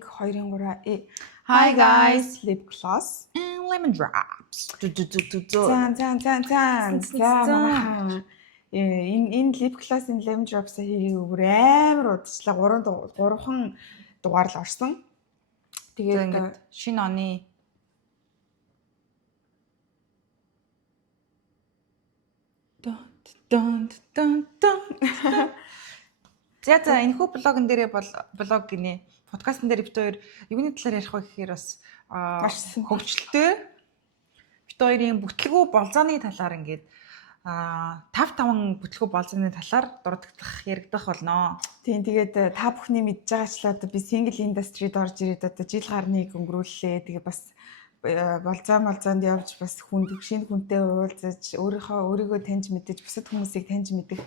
1 2 3 Hi guys, lip gloss. and lemon drops. За манайхаа энэ lip gloss-ын lemon drops-ыг хийгээгүй амар удаачлаа 3хан дугаар л орсон. Тэгээд шинэ оны За энэхүү блогн дээрээ блог гинэ подкастн дээр бит хоёр юуны талаар ярих вэ гэхээр бас маш хөгжилтэй бит хоёрын бүтлгүү болзооны талаар ингээд 5 бүтлгүү болзооны талаар дурддах яригдах болно. Тийм тэгээд та бүхний мэдж байгаачлаа одоо би single industry-д орж ирээд одоо жил гарныг өнгөрүүллээ. Тэгээд бас болзоонд явж бас шинэ хүнтэй уулзаж өөрийгөө таньж мэдэж бусад хүмүүсийг таньж мэдэх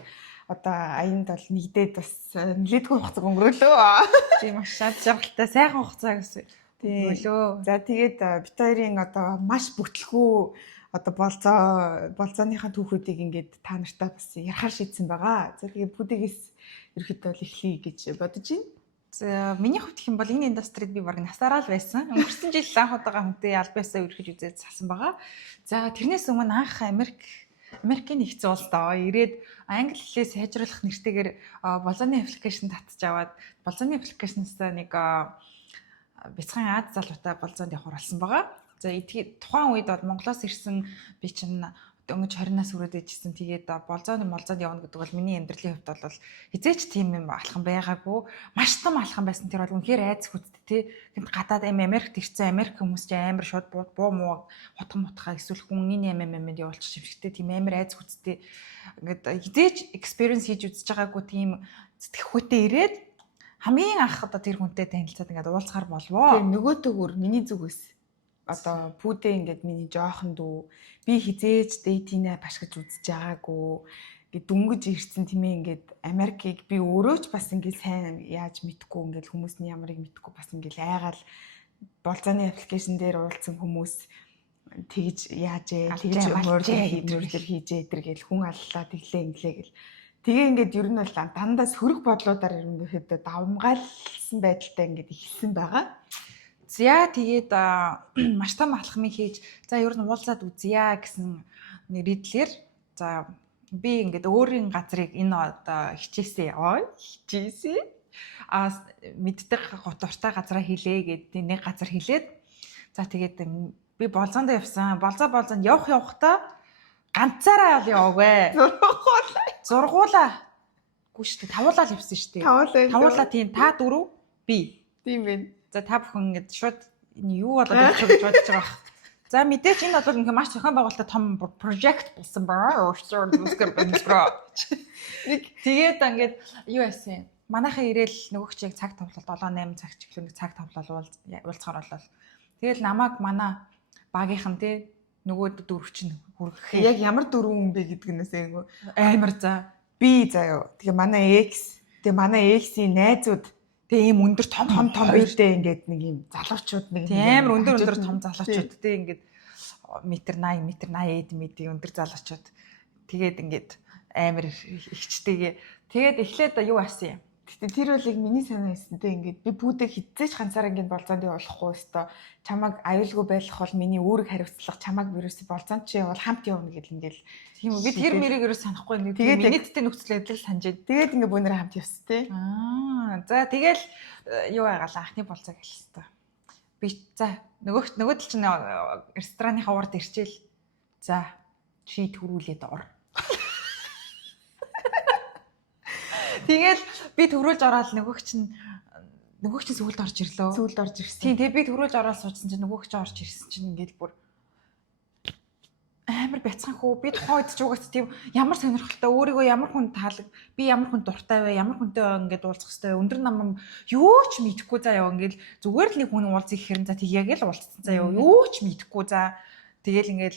одоо аянд бол нэгдээд бас нэлээдгүй хугацаа өнгөрөөлөө. Тийм маш жаргалтай сайхан хугацаа гэсэн. Тийм. За тэгээд бит хоёрын одоо маш бүтлгүү одоо болзооныхаа түүхүүдийг ингээд та нартай бас ярахаар шийдсэн байгаа. За тэгээд бүдэгээс ерөөхдөө л эхлэе гэж бодож байна. За миний хувьд гэх юм бол энэ индустрид би баг насаараа л байсан. Өнгөрсөн жил анх удаага хүнтэй албаасаа үргэлж үзээд салсан байгаа. За тэрнээс өмнө анх Америкийн нэгдсэн улс доо ирээд англи хэлээ сайжруулах нэртэйгээр болзооны аппликейшн татж аваад болзооны аппликейшнээс нэг бяцхан Аз залуутай болзоонд явахаар болсон байгаа. За тухайн үед бол Монголоос ирсэн би чинь өнгөж 20-наас хүрээд ижсэн. Тэгээд болзоонд явна гэдэг бол миний амьдралын хувьд бол хизээч тийм юм алхам байгаагүй. Маш том алхам байсан. Тэр бол үнэхээр айц хүчтэй тий. Тэнд гадаад Америкт ирсэн Америк хүмүүс чинь амар шууд буу муу мутхаа эсвэл хүн энэ юм явуулчих шившгтэй тийм амар айц хүчтэй. Ингээд хизээч experience хийж үзэж байгаагүй тийм сэтгэхүйтэй ирээд хамгийн анх одоо тэр хүнтэй танилцаад ингээд уулзахаар болвоо. Тэгээ нөгөө төгөр миний зүгээс одоо пүүдээ ингээд миний жоохон дүү би хизээж dating app ашиглаж үзэж байгаагүй ингээд дүнгэж ирсэн тийм ээ ингээд Америкийг би өөрөө ч бас ингээд сайн яаж мэдхгүй ингээд хүмүүсний ямарыг мэдхгүй бас ингээд айгаал болзооны аппликейшн дээр уулзсан хүмүүс тэгж яажээ тэгж мөрдөл хийжээ тэр гэл хүн аллаа тэглээ инглээ гэл тэгээ ингээд ер нь бол дандаа сөрөг бодлуудаар ерөнхийдөө давмгаалсан байдалтай ингээд ихсэн байгаа. За тэгээд маш том алхмыг хийж за ер нь уулзаад үзье гэсэн нэрэдлэр за би ингээд өөрийн газрыг энэ одоо хичээсээ мэддэг дуртай газараа хэлээ гэдэг нэг газар хэлээд за тэгээд би болзоонд явсан. Болзоонд явахдаа ганцаараа яваагүй. Зургуулаа. Гү штэ тавуулаа л явсан штэ. Тавуулаа тийм та дөрөв би. Тийм байна. За та бүхэн ингэж шууд энэ юу болоод явах гэж бодож байгаа. За мэдээч энэ бол ингээ маш зохион байгуулалттай том project болсон баа. Тэгээд ингээд юу яасан? Манайхаа ирээл нөгөөч яг цаг тавлал 7-8 цаг чиглэлээр цаг тавлал уулзахаар болол. Тэгэл намайг манай багийнхан те нөгөө дөрөв чинь хүргэх. Яг ямар дөрөв хүн бэ гэдгнээс айгу амар за. Би заяа. Тэгээ манай X-ийн найзууд тэгээ ийм өндөр том биетэй ингээд нэг ийм залуучууд нэг амар өндөр том залуучууд те ингээд метр 80 80 өндөр залуучууд тэгээд ингээд амар ихчтэйгээ тэгээд эхлээд юу асан юм. Гэтэ тэр бол яг миний санаа эсэнтэй ингээд би пүүдээ хитцээч ганцаараа ингээд болзоонд явуулахгүй өстой чамайг аюулгүй байх бол миний үүрэг хариуцлага чамайг вирус болзоонд чи явал хамт явна гэл ингээд тийм үү би тэр мэрийг ерөөс санахгүй нэг минуттэй нөхцөл байдал санаж тэгээд ингээд бүүнээр хамт явсан те. За тэгэл юу байгаал анхны болзоо гэлээ. Би за нөгөө тал чинь ресторанынхаа урд ирчээл. За чи төрүүлээд ор. Тэгэл би төрүүлж ороод нөгөөч чинь сүүлд орж ирлөө. Сүүлд орж ирсэн. Тийм тэгээ би төрүүлж ороод суужсан чинь нөгөөч орж ирсэн чинь ингээд бүр амар бяцхан хөө би тухайн үед ч угаас тийм ямар сонирхолтой өөрийгөө ямар хүн би ямар хүн дуртай вэ ямар хүнтэй ингээд уулзах хэрэгтэй өндөр нам юу ч мэдэхгүй заяа ингээд зүгээр л нэг хүн уулзах хэрэг за тийяг л уулзсан заяа юу ч мэдэхгүй за тэгэл ингээд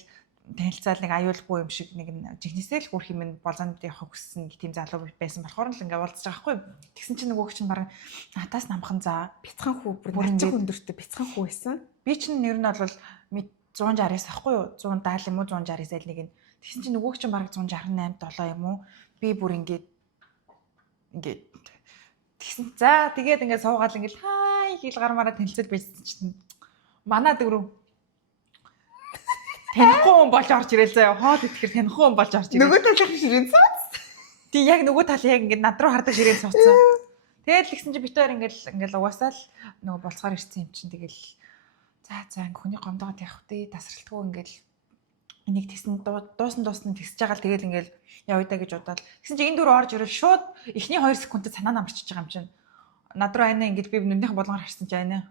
танилцаал нэг аюулгүй юм шиг нэг жигнэсэл хүрх юм болзоонд явах хүссэн тийм залуу байсан болохоор л ингээд уулзаж байгаа хгүй тэгсэн чинь нөгөө чинь баран надаас намхан за бяцхан хүү бүр нацэг өндөртэй бяцхан хүү байсан би чинь ер нь бол 160-аас ахгүй юу 170 юм уу 160-аас аль нэг нь тэгсэн чинь нөгөөг чинь бараг 168 7 юм уу би бүр ингээд тэгсэн за тэгээд ингээд суугаад ингээд хай хэл гармаараа танилцуулж байсан чинь манай дөрөв танихгүй хүн болж орж ирэл заяа. Хоол идэхэр танихгүй хүн болж орж ирэл. Нөгөө талынх ширээ цаац. Тий яг нөгөө тал яг ингээд над руу хардаг ширээн сууцсан. Тэгэл гисэн чи битээр ингээл угаасаал нөгөө болцохоор ирсэн юм чинь тэгэл за ингээ хүний гомдоод явах тий тасралтгүй ингээл энийг тэсн дуусан тэсэж байгаа л тэгэл ингээл явъя да гэж бодоод гисэн чи энэ дөрөв орж ирэл шууд эхний 2 секундэд санаа намарчиж байгаа юм чинь. Над руу айна ингээд би нүднийхэн болгоор харсан чи айна.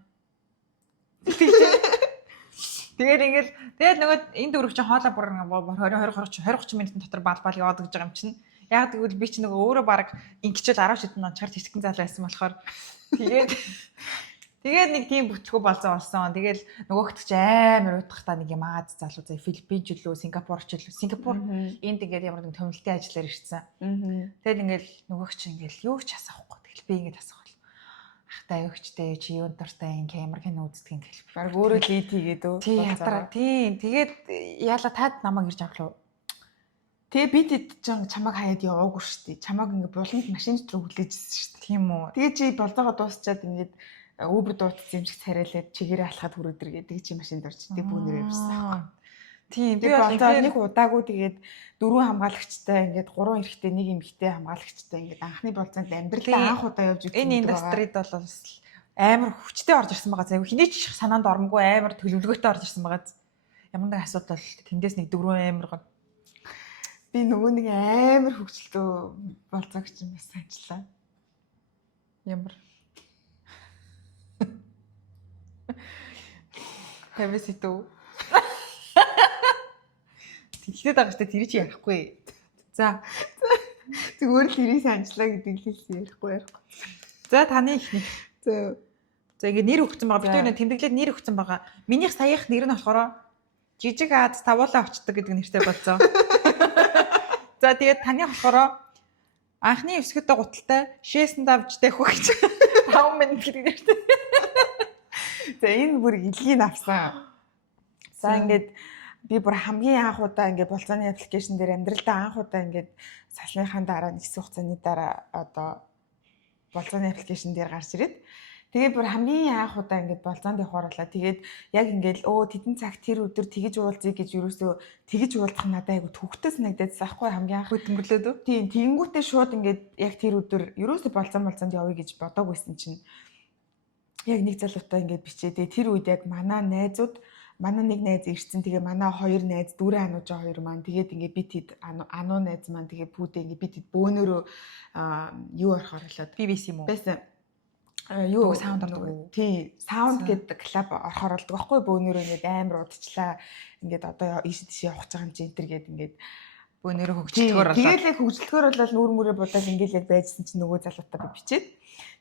Тэгээд нөгөө энэ дөрөв чинь хоолой бүр 20 30 минутын дотор бал яваад гэж байгаа юм чинь. Яг тэгвэл би чи нөгөө өөрөө баг ингэчэл 10 шидэн онцгоор жижигхэн зал байсан болохоор тэгээд нэг тийм бүтлгүү болсон. Тэгэл нөгөөхт ч амар удах та нэг юм Аз залуу заа Филиппин ч лөө Сингапур энд ингээд ямар нэг томилтын ажиллаар ирсэн. Тэгэл ингээл нөгөөх чи ингээл юу ч асахгүй. Тэгэл би ингээд асах бол ахтай өгчтэй чи юунд дуртай ин камер кино үздэг ингээл баг өөрөө л ит хийгээд өө. Тийм тэгээд яала таад намайг ирж авлаа. Тэгээ би тэд чамайг хаяад яваагүй шүү дээ. Чамайг ингээ буланд машин дотор хүлээжсэн шүү дээ. Тийм үү. Тэгээ чи болзоогоо дуусчаад ингээд Uber дуутсан юм шиг царайлаад чигээрээ алхаад хүрээдэр гэдэг чи машинд орч тэг бүүнээр явсан. Тийм би болзоо нэг удаагүй тэгээд 4 хамгаалагчтай ингээд 3 эрэгтэй нэг эмэгтэй хамгаалагчтай ингээд анхны болзоонд амьдралаа анх удаа явж үзсэн. Энэ индустрид бол амар хүчтэй орж ирсэн байгаа. За хинээч санаанд ормгүй амар төлөвлөгөөтэй орж ирсэн байгаа. Ямар нэг асуудал тэндээс нэг 4 амар гоо. Би нөгөө нэг амар хөвгчлөө болцоогч юм санчлаа. Ямар хэвэситүү. Тэгтээ дагаж та тэр чи ярихгүй. За зүгээр л тэрийг санчлаа гэдэг л ярихгүй. За таны ихний. За ингээ нэр өгсөн байгаа. Бид хоёр тэмдэглээд нэр өгсөн байгаа. Минийх саях нэр нь болохоор жижиг Аз тавуулаа очдог гэдэг нэртэй болсон. За тэгээд таны болохоор анхны өсгөдөө гуталтай шээсэн давжтай хөх гэж 5 минут гэдэг нэртэй. За энэ бүр илгийг авсан. За ингээд би бүр хамгийн анх удаа ингээд болцооны аппликейшн дээр амьдралдаа анх удаа ингээд салныхаа дараа нэгсэн хугацааны дараа одоо болцооны аппликейшн дээр гарч ирээд тэгээд бүр хамгийн анх удаа ингээд болцоонд явах оруулаа. Тэгээд яг ингээд тэдэн цаг тэр өдөр тэгэж уулзъя гэж юусоо тэгэж уулзах надад айгу төвхтэй санагдаад байхгүй хамгийн анх хөтөнгөрлөөд. Тийм тэгэнгүүтээ шууд ингээд яг тэр өдөр юусоо болцоонд явъя гэж бодоагүйсэн чинь яг нэг залуутай ингээд бичээ. Тэр үед яг манай нэг найз ирсэн. Тэгээ манай 2 найз дүүрэн анууж 2 маань тэгээд ингээд би тэд ануу найз маань тэгээ пүүдээ ингээд би тэд бөөнөрөө юу орохоор болоод BBC юм уу? Байсан. Юу саунд ордог. Тий, саунд гэдэг клуб орохоор болдог байхгүй бөөнөрөө ингээд амар удчлаа. Ингээд одоо ийш тийш явах гэж байгаа юм чи энтер гээд ингээд бөөнөрөө хөгжлөхөөр болоо. Тэгээд яг хөгжлөхөөр болол нүүр мөрөө будаад ингээд яг байжсэн чинь нөгөө залуутай би бичээд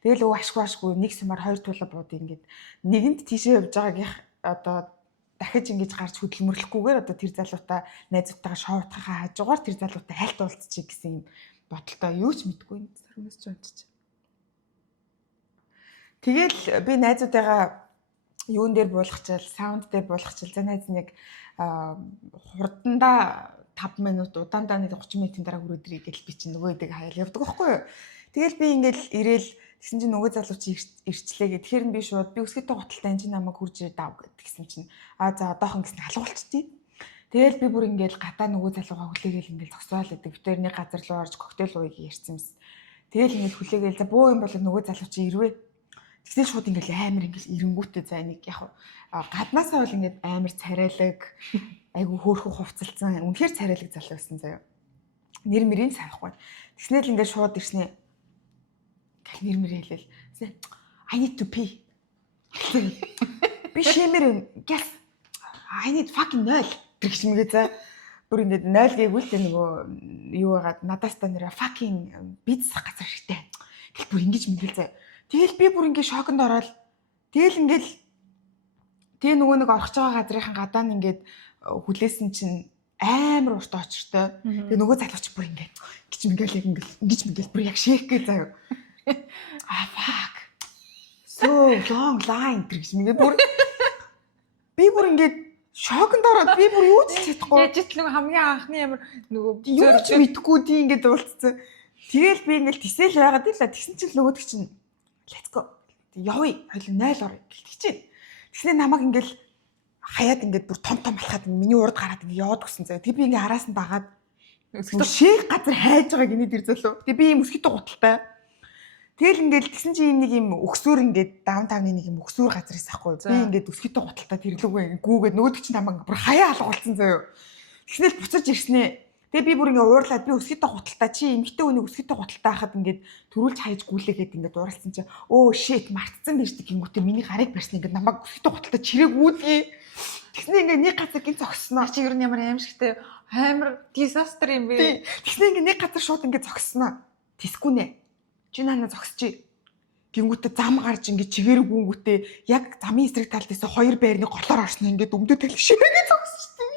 тэгэл ашгүй нэг сумаар 2 тулаа бууд ингээд нэгэнд тийшээ явж байгаагийнх одоо дахиж ингэж гарч хөдөлмөрлөхгүйгээр одоо тэр залуутай найзуудтайгаа шоу утгахаа хажуугаар тэр залуутай хальт уулзчих гэсэн юм бодолтой юу ч мэдгүй сармас ч унтчих. Тэгэл би найзуудтайгаа юун дээр буулгачаал саунд дээр буулгачаал за найз нэг хурдандаа 5 минут удаандаа нэг 30 минутын дараа хүрээд ирээ гэж би чинь нөгөө эдэг хаяал явдаг байхгүй юу. Тэгэл би ингээл ирээл тэгсэн чинь нөгөө залуу чи ирчлээ гэх. Тэгэхээр би шууд би өсгөтэй готалтай энэ намайг хурж дав гэдгсэн чинь за одоохон гэсэн халуулчтий. Тэгэл би бүр ингээл гадаа нөгөө залуугаа хүлээгээл ингээл зогсоол гэдэг. Битээр нэг газар руу орж коктейл ууя ярьсан юмс. Тэгэл ингээл хүлээгээл за бөө юм бол нөгөө залуу чи ирвэ. Тэгсэн шууд ингээл амар ингээл ирэнгүүтээ за нэг яг гаднаасаа бол ингээд амар царайлаг айгу хөөрхөн хувцалцсан үнэхээр царайлаг залуу байсан заяа. Нэр мөрийг санахгүй. Тэгснээр л ингээд шууд ирснэ. Нэр мөр хэлээл. I need to pee. Би шимэр гяс. I need fucking 0 гэж мгээ за. Бүр ингээд 0 гээгүүл тэ нөгөө юу байгаад надаас та нэрэ fucking бизнес газар шигтэй. Гэл бүр ингэж мэгэл заяа. Тэгэл би бүр ингээд шоконд ороод тэгэл ингээд тэгээ нөгөө нэг орох байгаа газрынхан гадаа нь ингээд хүлээсэн чинь амар урт очиртой. Тэгээ нөгөө залууч бүр ингээд ингэж мэгэл бүр яг шээхгээ заяа. Fuck. So long line гэж мэгэл бүр би бүр ингээд шоконд ороод би бүр юу ч чадахгүй. Яжит л нөгөө хамгийн анхны амар нөгөө юу ч мэдгүй тий ингээд уулцсан. Тэгэл би ингээд тэсэл байгаад л тэгсэн чинь нөгөөдөг чинь let's go. явъя. Хоёул 0 орё гэлтэж чинь. Тэгснэ намайг ингээл хаяад ингээд бүр том алхаад миний урд гараад ингээд яваад гисэн заяа. Тэг би ингээд араас нь дагаад шээх газар хайж байгаа гинэ тэр зөлөө. Тэг би ийм өсгөтэй гуталтай. Тэгэл ингээд тэгсэн чи ийм нэг ийм өксөр ингээд даунтауны нэг ийм өксөр газар ирсэхгүй. Би ингээд өсгөтэй гуталтай тэрлэггүй гүүгээд нөгөөдөг чинь намайг бүр хаяа алгуулсан заяа. Тэгснээл буцаж ирснэ. Тэгээ би бүр ингээд уурлаад би өсгөтэй гуталтай чи эмхтэй үнийг өсгөтэй гуталтай хахад ингээд төрүүлж хайж гүйлээгээд ингээд ууралсан чи өө shit мартцсан байж гингүүтээ миний гарыг барьсан ингээд намайг өсгөтэй гуталтай чирээг үүдгий. Тэгснэ ингээд нэг газар гин зогсноо. Чи ер нь ямар аимшигтэй амар disaster юм бэ? Тэгснэ ингээд нэг газар шууд ингээд зогсноо. Тисгүй нэ. Чи наана зогсчи. Гингүүтээ зам гарч ингээд чигээр гүнгүүтээ яг замын эсрэг талд эсэ хоёр байрны голоор орсно ингээд өмдөө тэлшээгээ зогсчихсон.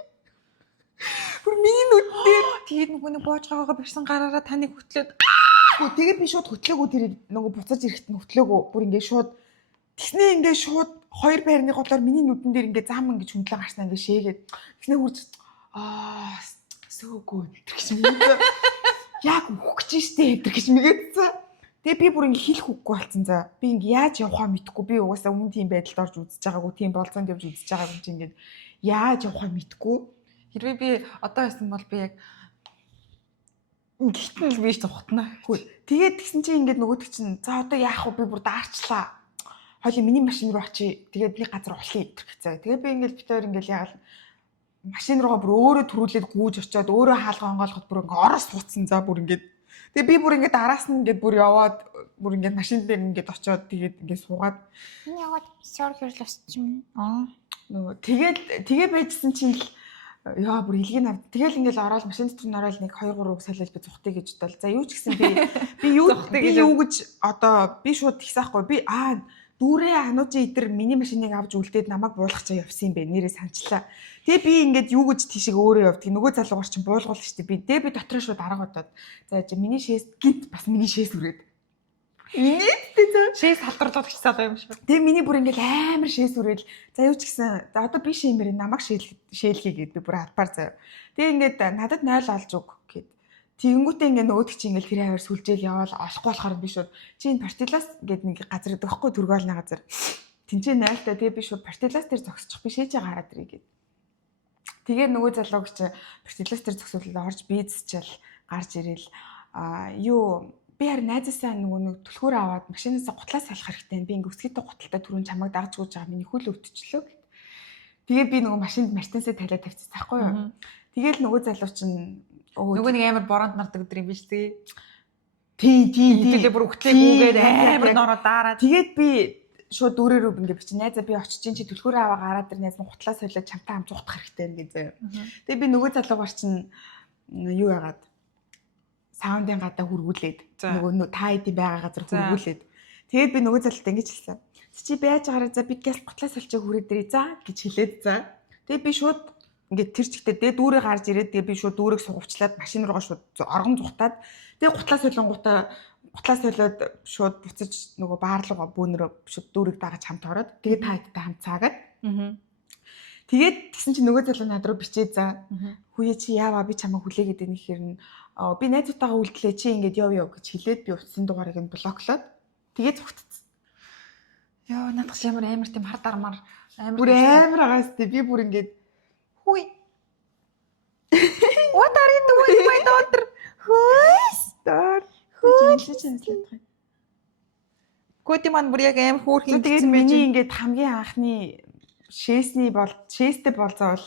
Бүр миний нүд дээр тэгээд нэг боож байгаагаа барьсан гараараа таныг хөтлөөд тэгээд би шууд хөтлөөгөө тэрийг нөгөө буцаж ирэхэд нь хөтлөөгөө бүр ингээд шууд тэгснэ ингээд шууд хоёр байрны голоор миний нүдэн дээр ингээд зам ингээд хүндлээ гарснаа ингээд шээгээд тэгснэ хурж сөөгөө гэж мэдээ яг үхэж штэ гэж мэдээдсэн. Тэгээ би бүр ингээд хилэх үггүй болсон за. Би ингээд яаж явахаа мэдэхгүй. Би угаасаа өмнө тийм байдалд орж үзэж байгаагүй, тийм болцоонд явж үзэж байгаагүй юм чи ингээд яаж явахаа мэдэхгүй. Хэрвээ би одоо байсан бол би яг гитэн л биш тухтана. Хөөе. Тэгээд тэгсэн чинь ингээд нөгөөдөг чинь за одоо яах вэ? Би бүр даарчлаа. Хойлоо миний машин руу очие. Тэгээд нэг газар улхын идэх гэсэн. Тэгээд би ингээд битээр ингээд ягаал машин руугаа бүр өөрөө төрүүлээд гүйж очиод өөрөө хаалга онгоолоход бүр ингээд орос суудсан за бүр ингээд. Тэгээд би бүр ингээд араас нь ингээд бүр яваад бүр ингээд машин дээр ингээд очиод тэгээд ингээд суугаад энэ яваад сор хэрл өсчихмэн. Нөгөө тэгээ байжсэн чинь л яа бүр илгийг авд. Тэгэл ингээл ороод машин дотор нь ороод нэг 2 3 үг салж би зүхтэй гэж бодвол. За юу ч гэсэн би юу гэж одоо би шууд ихсаахгүй. Би дүүрээ ануужи идэр миний машиныг авч үлдээд намайг буулгах чаа явсан юм бэ. Нэрээ санчлаа. Тэгээ би ингээд юу гэж тийшээ өөрөө явдаг. Нөгөө залуугаар чинь буулгуул штэ би. Тэгээ би дотроо шууд арга бодоод. За миний шээс гинт бас миний шээс үрээд. Инээдтэй шээс халдварлаад гिचсаа юм шиг. Тэгээ миний бүр ингээд амар шээс үрээд. За юу ч гэсэн одоо би шимээр намайг шээлхий гэд би бүр албаар заяа. Тэгээ ингээд надад 0 олж өг гэд. Тэгэнгүүтээ ингээд нөгөөдөг чи ингээд тэр хавар сүлжээл яваал олохгүй болохоор би шууд чи энэ партилаас ингээд нэг газар өгөхгүй төргөөлний газар. Тинчээ 0-тай тэгээ би шууд партилаас дээр зогсчих би шээжээ гараад ирээ гэд. Тэгээ нөгөө залууг чи партилаас дээр зогсуулаад орж бийцчээл гарч ирээл юу би харин найзаасаа нөгөө нэг түлхүүр аваад машинаасаа гутлаа салах хэрэгтэй. Би ингээ өсгийтэй гуталтай түрүүн чамайг дагж гүйж байгаа миний хөл өвдчихлөө. Тэгээ би нөгөө машинд мартинсаа талиа тавьчихсан байхгүй юу. Тэгээл нөгөө залуу чинь нөгөө нэг амар боронд нардаг өдөр юм биш үү? Тийм. Тэгэлээ бүр өгтлээ гүгээд амар нороо даараад. Тэгээд би шууд дүүрээр ингээ бичиж найзаа би очиж чинь чи түлхүүр аваа гараад ир найз нь гутлаа солиод чамтай хамт зугтах хэрэгтэй юм гэж заяа. Тэгээ би нөгөө залуугаар чинь юу яагаад саундын гадаа хөргүүлээд нөгөө та эдийн байгаа газар хөргүүлээд тэгээд би нөгөө залуутай ингэж хэлсэн. Чи байж байгаараа за бидгээс гутлаа солиочоо хүрээд ирээ за гэж хэлээд за. Тэгээд би шууд ингээд тэр чигтээ дэ дүүрээ гарч ирээд тэгээд би шууд дүүрийг сугавчлаад машин руугаа шууд оргон зүхтаад тэгээд гутлаа солиод шууд буцаж нөгөө баар руугаа бөөнөрөө шууд дүүрийг дагаж хамт ороод тэгээд та эдтэй хамт цаагаад. Тэгээд тэгсэн чинь нөгөө залуу над руу бичээ за. Хүүе чи яаваа би чамаа хүлээгээд байна гэхээр нь би найзуудтайгаа үлдлээ чи ингээд яв гэж хэлээд би утсан дугаарыг нь блоклоод тэгээд зүгтцсэн. Йоо надад ямар тийм хар дармаар бүр амар агаас тий би бүр ингээд хүй What are you doing my daughter? Көти маань бүр яг амар хөөрхөн тэгээд миний ингээд хамгийн анхны шээстэй болзоол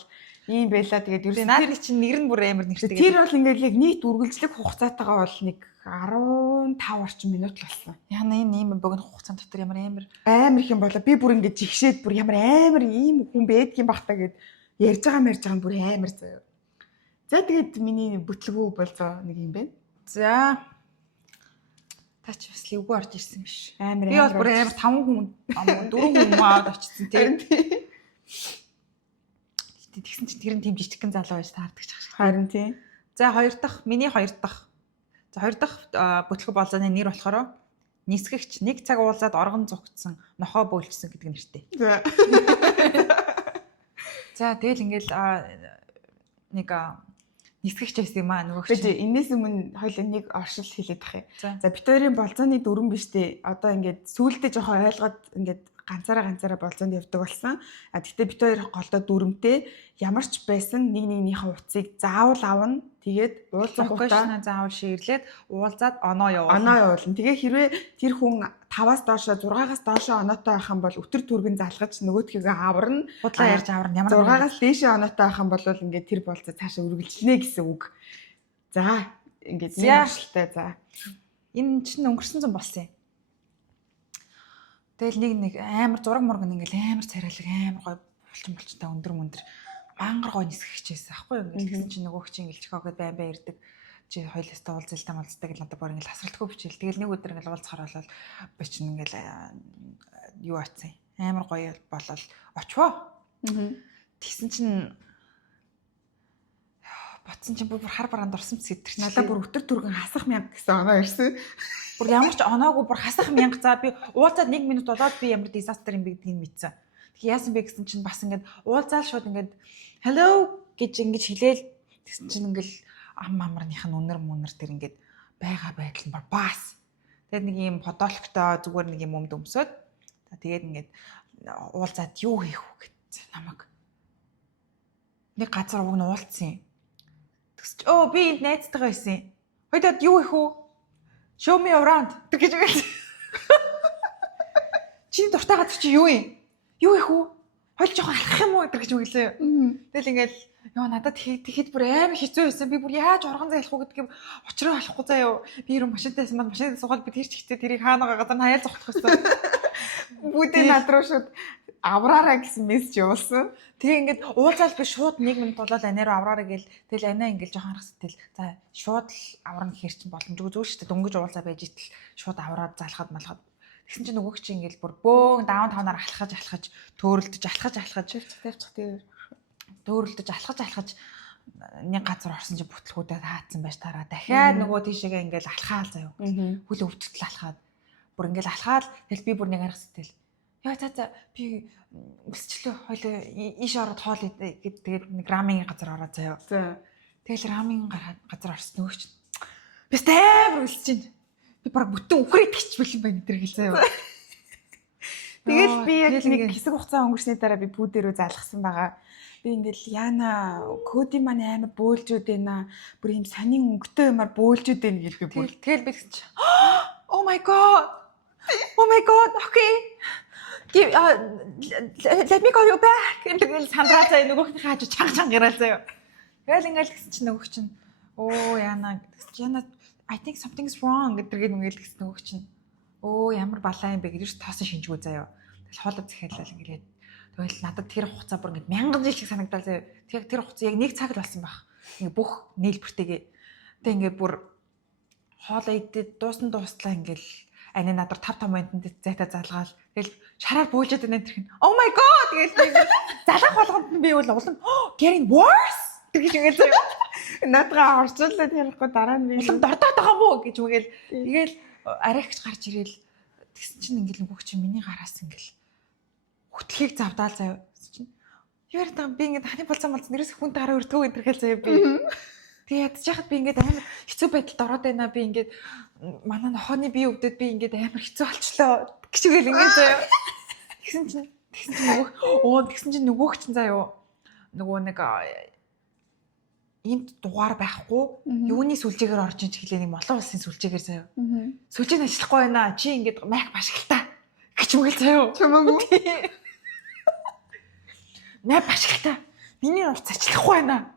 ийм байла тэгээд ерөөсөө наад чинь нэр нь бүр амар нэртэй. Тэр бол ингээд яг нийт үргэлжлэх хугацаатайгаа бол нэг 15 орчим минут л болсон. Яна энэ ийм богино хугацаанд дотор ямар их юм болоо. Би бүр ингээд жигшээд бүр ямар амар ийм хүн байдгийн бахтаа гэд ярьж байгаа бүр амар заяа. За тэгээд миний бүтлгүү болзоо нэг юм байна. За тач бас л үгүй орж ирсэн биш. Амар би бол бүр амар 5 хүн 4 хүн маад очсон тийм. Тэгсэн чинь тэр нь тийм жижигхэн залуу байж таардаг ч шиг. Харин тийм. За миний хоёр дахь бүтлэг болзооны нэр болохоор нисгэгч 1 цаг уулзаад оргон зүгтсэн нохоо бөөлжсөн гэдэг нэртэй. За тэгэл ингээл нэг нисгэгч байсан юм аа нөгөө Гэхдээ энэс өмнө хоёул нэг оршил хэлээд тах юм. За. За бит хоёрын болзооны дүрэн биш дээ. Одоо ингээд сүүлдээ жоохон ойлгоод ингээд ганцаараа болзоонд явдаг болсон. А тэгтээ бит хоёр голдоо дүрмтэй ямар ч байсан нэг нэгнийхээ утсыг заавал авна. Тэгээд уулзах локейшнаа заавал ширлээд уулзаад оноо явуулна. Оноо явуулна. Тэгээ хэрвээ тэр хүн 5-аас доошоо 6-аас доошоо оноотой байх юм бол өтөр түргэн залгаж нөгөөдхийгөө аварна. Худлаа ярьж аварна. Ямар 6-аас дээшээ оноотой байх юм бол ингээд тэр болцоо цаашаа үргэлжлэнэ гэсэн үг. За ингээд нэг оршилтай за. Энэ чинь өнгөрсөн зам болсон юм. Тэгэл нэг амар зураг мураг ингээл амар царайлаг амар гоё булчинтай өндөр мангар гоё нисгэгч байсан аахгүй юу. Ингээл тэгсэн чинь нөгөө чинь ингээл чихөөгээд байн ирдэг. Чи хоёлоостой уулзалтаа малцдаг л надад бор ингээл хасралтгүй бичээл. Тэгэл нэг өдөр ингээл уулзахаар болол би чинь ингээл юу атсан. Амар гоё болол очвоо. Тэгсэн чинь ботсон чинь бүр хар бараанд орсон сэдвэр. Надад бүр өтөр түргэн хасах 1000 гэсэн оноо ирсэн. Бүр ямар ч оноогүй бүр хасах 1000 за би уулзаад 1 минут болоод би ямар дизастер юм бэ гэдгийг мэдсэн. Тэг яасан бэ гэсэн чинь бас ингээд уулзаал шууд ингээд hello гэж ингэж хэлээл тэгсэн чинь ингээл амарных нь үнэр тэр ингээд байгаа байдал нь бас. Тэгээд нэг юм подолктой зүгээр нэг юм өмд өмсөд. За тэгээд ингээд уулзаад юу хийх вэ гэж намайг нэг газар уг нь уулзсан юм. Тэгсч би энд найзтайгаа байсан. Хойдод юу хийх вэ? Show me around гэж үгэл. Чиний дуртай газар чи юу юм? Юу их үү? Хойл жоохон алхах юм уу гэж үгэлээ. Тэгэл ингээл ёо надад тэгэхэд бүр амар хэцүү байсан. Би бүр яаж оргон зайлах уу гэдгийг очроо алахгүй заяа. Би ер нь машинтайсан манд машинтай суугаад би тэр чигтээ тэрийг хаана газар хаяал зогтлох байсан. Бүдээ над руу шууд авраараа гэсэн мессеж явуулсан. Тэгээ ингээд уулзаал би шууд 1 минут болоод анаа руу авраараа гээл. Тэгэл анаа ингээд жоохон харах сэтгэл. За шууд л аврах гэхэр чинь боломжгүй зүгээр шүү дээ. Дөнгөж уулзаа байж итэл шууд авраад залхаад малхаад. Тэгсэн чинь нөгөөг чи ингээл бүр бөөн даунтаунаар алхаж төөрөлдөж нэг газар орсон чи бүтлгүүдэд хаацсан байж тараа дахиад нөгөө тийшээгээ ингээл алхаал заяа. Хүл өвдөлтөл алхаад бүр ингээл алхаад тэгэл би бүр нэг арга сэтгэл. Яа за би өсчлөө хойлоо ийш ороод хоол идэ тэгээд нэг рамын газар ороод заяа. Тэгэл рамын газар орсон нөгөөч. Би тайвар үлсэж байна. Би баг бүтэн үхрээд гिच бэлэн байна энэ гэл заяа. Тэгэл би яг нэг хэсэг хугацаа өнгөрсний дараа би пүүдэрөө залгасан байгаа. Би ингээл яана коди маань амар бөөлжүүд байна. Бүр юм сонин өнгөтэй юмар бөөлжүүд байна гэл би бүр. Тэгэл би гэж Oh my god. Okay. Let me call you back. Ингээл сандраа заяа нөгөөх нь хааж чанга гэрэл заяа. Тэгэл ингээл гэсэн чинь нөгөөх чинь яана I think something's wrong гэдэргээд мэгэл гэсэн нөгөөх чинь. Ямар балаа юм бэ гэж тоосон шинжгүй заяа. Тэгэл хоолой захиалал ингээд. Тэгэл надад тэр хугацаа бүр ингээд 1000 жил шиг санагдал заяа. Тэг тэр хугацаа яг 1 цаг л болсон баг. Ингээд бүх нээлбэртэйгээ. Тэг ингээд бүр хоолой идээд дуустлаа ингээд ани надад 5 минутанд зайта залгаал. Тэгэл шараар бөөлжөд байна тэр хин. Oh my god тэгэл залгах болгонд нь би бол улам getting worse гэж ингээд заяа. Надгаа орчуулаад ярихгүй дараа нь би улам дордоод байгаа мó гэж үгээл тэгэл арайгч гарч ирээл тэгсэн чинь ингээл бүх чинь миний гараас ингээл хөтлөхийг завдаал заяа чинь юу яриад байгаа би ингээд ханы болцсон нэрээс хүн дараа өртөө энэ төрхэл заяа би тэгээ ядж яхад би ингээд амар хэцүү байдалд ороод байна би ингээд манай нохооны бие өвдөд би ингээд амар хэцүү болчлоо гэж үгээл ингээд заяа тэгсэн чинь нөгөөх чинь заяа нөгөө нэг энд дугаар байхгүй юуны сүлжээгээр орж ин чиглээ нэг молон улсын сүлжээгээр заяа. Сүлжээ нь ажиллахгүй байна. Чи ингээд майк башигтаа гэж үгэл заяа. Чамаагүй. Майк башигтаа. Миний урц ажиллахгүй байна.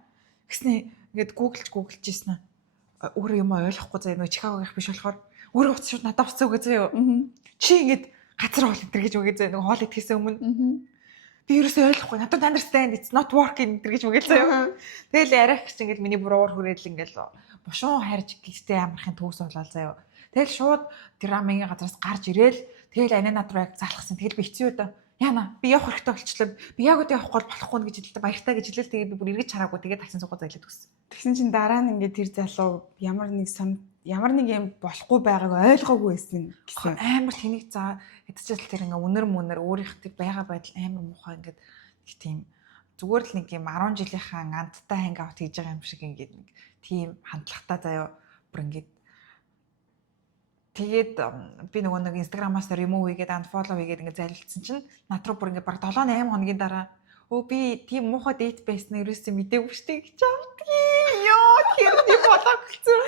Гэснээ ингээд гуглж ийсэн аа. Өөрөө юм ойлгохгүй заяа нөө Чикагогийнх биш болохоор өөрөө утас шууд надад уцаа үгээ заяа. Чи ингээд газар хоол идэр гэж үгээ заяа. Нэг хоол идэхээс өмнө. Би ерөөсөө ойлгохгүй. Надад understand it's not working гэж үгээл заяа. Тэгэл арайх чинь ингээл миний буруугаар хүрээдэл ингээл бушуун хайрж гистэй амархын төвс болоод заяа. Тэгэл шууд тэр рамын газараас гарч ирээл тэгэл анинат руу яг залхсан. Тэгэл би хэцүү өдөө. Яна би явах хэрэгтэй болчихлоо. Би яг үгүй явахгүй болохгүй гэж хэлдэг. Баяртай гэж хэлээл тэгээд би бүр эргэж хараагүй. Тэгээд таксин суугаад зайлаад өгсөн. Тэгсэн чинь дараа нь ингээд тэр залуу ямар нэг юм болохгүй байгааг ойлгоогүй байсан гэсэн. Амар тэнийг за ядчил тэр ингээ үнэр мөнөр өөрийнх тэр байгаа байдал амар муухай ингээд тийм зүгээр л нэг юм 10 жилийнхаа андтай хангаут хийж байгаа юм шиг ингээд нэг тийм хандлагатай заяа бүр ингээд тэгээд би нөгөө нэг инстаграмаас remove хийгээд unfollow хийгээд ингээд залилсан чинь над руу бүр ингээд баг 7 8 хоногийн дараа би тийм муухай дейт байсан ерөөсөө мэдээгүй штэ гэж амтгий. Йоо тэрний болоогцсон.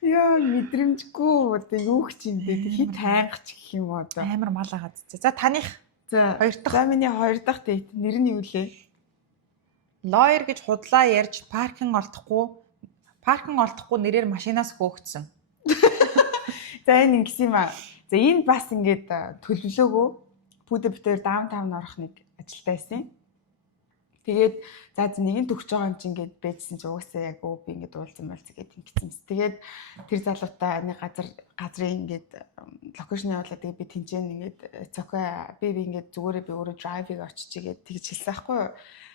Яа мэдрэмжгүй одоо юу ч юм бэ хит хайгач гэх юм уу одоо амар мал агаад. За таных за хоёр дахь. За миний хоёр дахь дейт нэр нь юу лээ? Лойер гэж худлаа ярьж паркинг олдохгүй нэрээр машинаас хөөгдсөн. За энэ ингэсэн юм аа. За энэ бас ингээд төлөвлөөгөө пүдэ битээр даунтаун орох нэг ажилтаа байсан. Тэгээд за нэгэн төгсөж байгаа юм чи ингээд байжсэн чи угаасаа яг би ингээд уулзсан байлцаа гэдэг ингэсэн. Тэгээд тэр залуутай нэг газрын ингээд локейшн явуулаад тэгээд би тэнцэн ингээд цохой би ингээд зүгээр би өөрөө драйвыг очиж тэгээд хэлсэн байхгүй юу?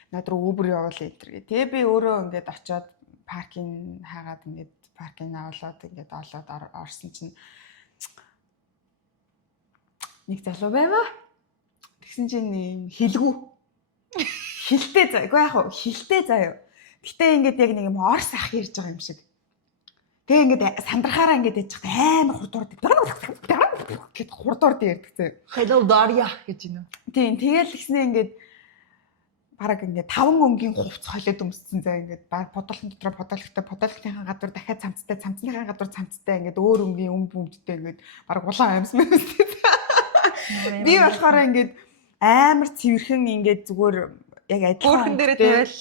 Над руу Uber явуул энэ төр гэ. Тэгээ би өөрөө ингээд очиод паркинг хаагаад ингээд паркинг аваад ингээд олоод орсон чинь нэг залуу байваа. Тэгсэн чинь хэлгүй. Хилтэй заа. Үгүй яах вэ? Хилтэй заяа. Гэтэ ингээд яг нэг юм орс ах ярьж байгаа юм шиг. Тэгээ ингээд сандрахаараа ингээд яж байгаа амар хурдуурд гэд хурдуурд ярьдаг заяа. Hello Daria гэж юм. Тийм тэгэл ихснээ ингээд бараг ингээд 5 өнгийн хувцс холиод өмссөн заа ингээд бодолхон дотор подологтын гадуур дахиад цамцныхаа гадуур цамцтай ингээд өөр өнгийн өмдтэй ингээд бараг улаан амьсмаа үстэй. Би болохоор ингээд амар цэвэрхэн ингээд зүгээр яг адилхан дээр тавиал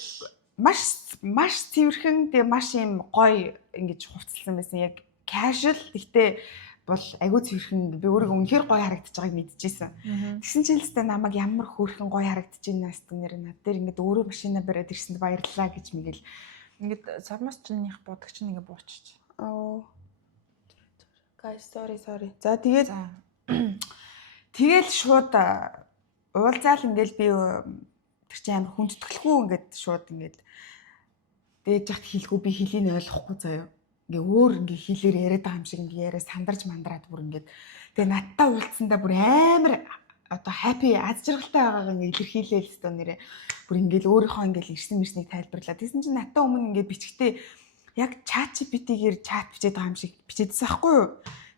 маш цэвэрхэн тэгээ маш юм гоё ингэж хувцалсан байсан яг casual гэхдээ бол айгүй цэвэрхэн би өөрийгөө үнэхээр гоё харагдаж байгааг мэдчихсэн. Тэгсэн чинь л хэвээр намайг ямар хөөрхөн гоё харагдаж байна гэсэн нэр над дээр ингээд өөрөө машина бариад ирсэнд баярлалаа гэж мэгэл ингээд сармас чинийх бодог чинь ингээд бууччих. Guys sorry. За тэгэл шууд уулзаал ингээл би тэр чинь амар хүндэтгэлгүй ингээд шууд ингээд дээж яхад хэлгүй би хэлийг ойлгохгүй заяа. Ингээ өөр ингээ хэлээр яриад байгаа юм шиг ингээ яриа сандарч мандраад бүр ингээд тэгээ надтай уулзсандаа бүр амар одоо happy аз жаргалтай байгаагаа ингээ илэрхийлээл өстөө нэрээ бүр ингээл өөрийнхөө ингээл ирсэн мэрснийг тайлбарлаа. Тэгсэн чинь надтай өмнө ингээ бичгтээ яг чат GPT-гээр чат бичээд байгаа юм шиг бичээдсэн байхгүй юу?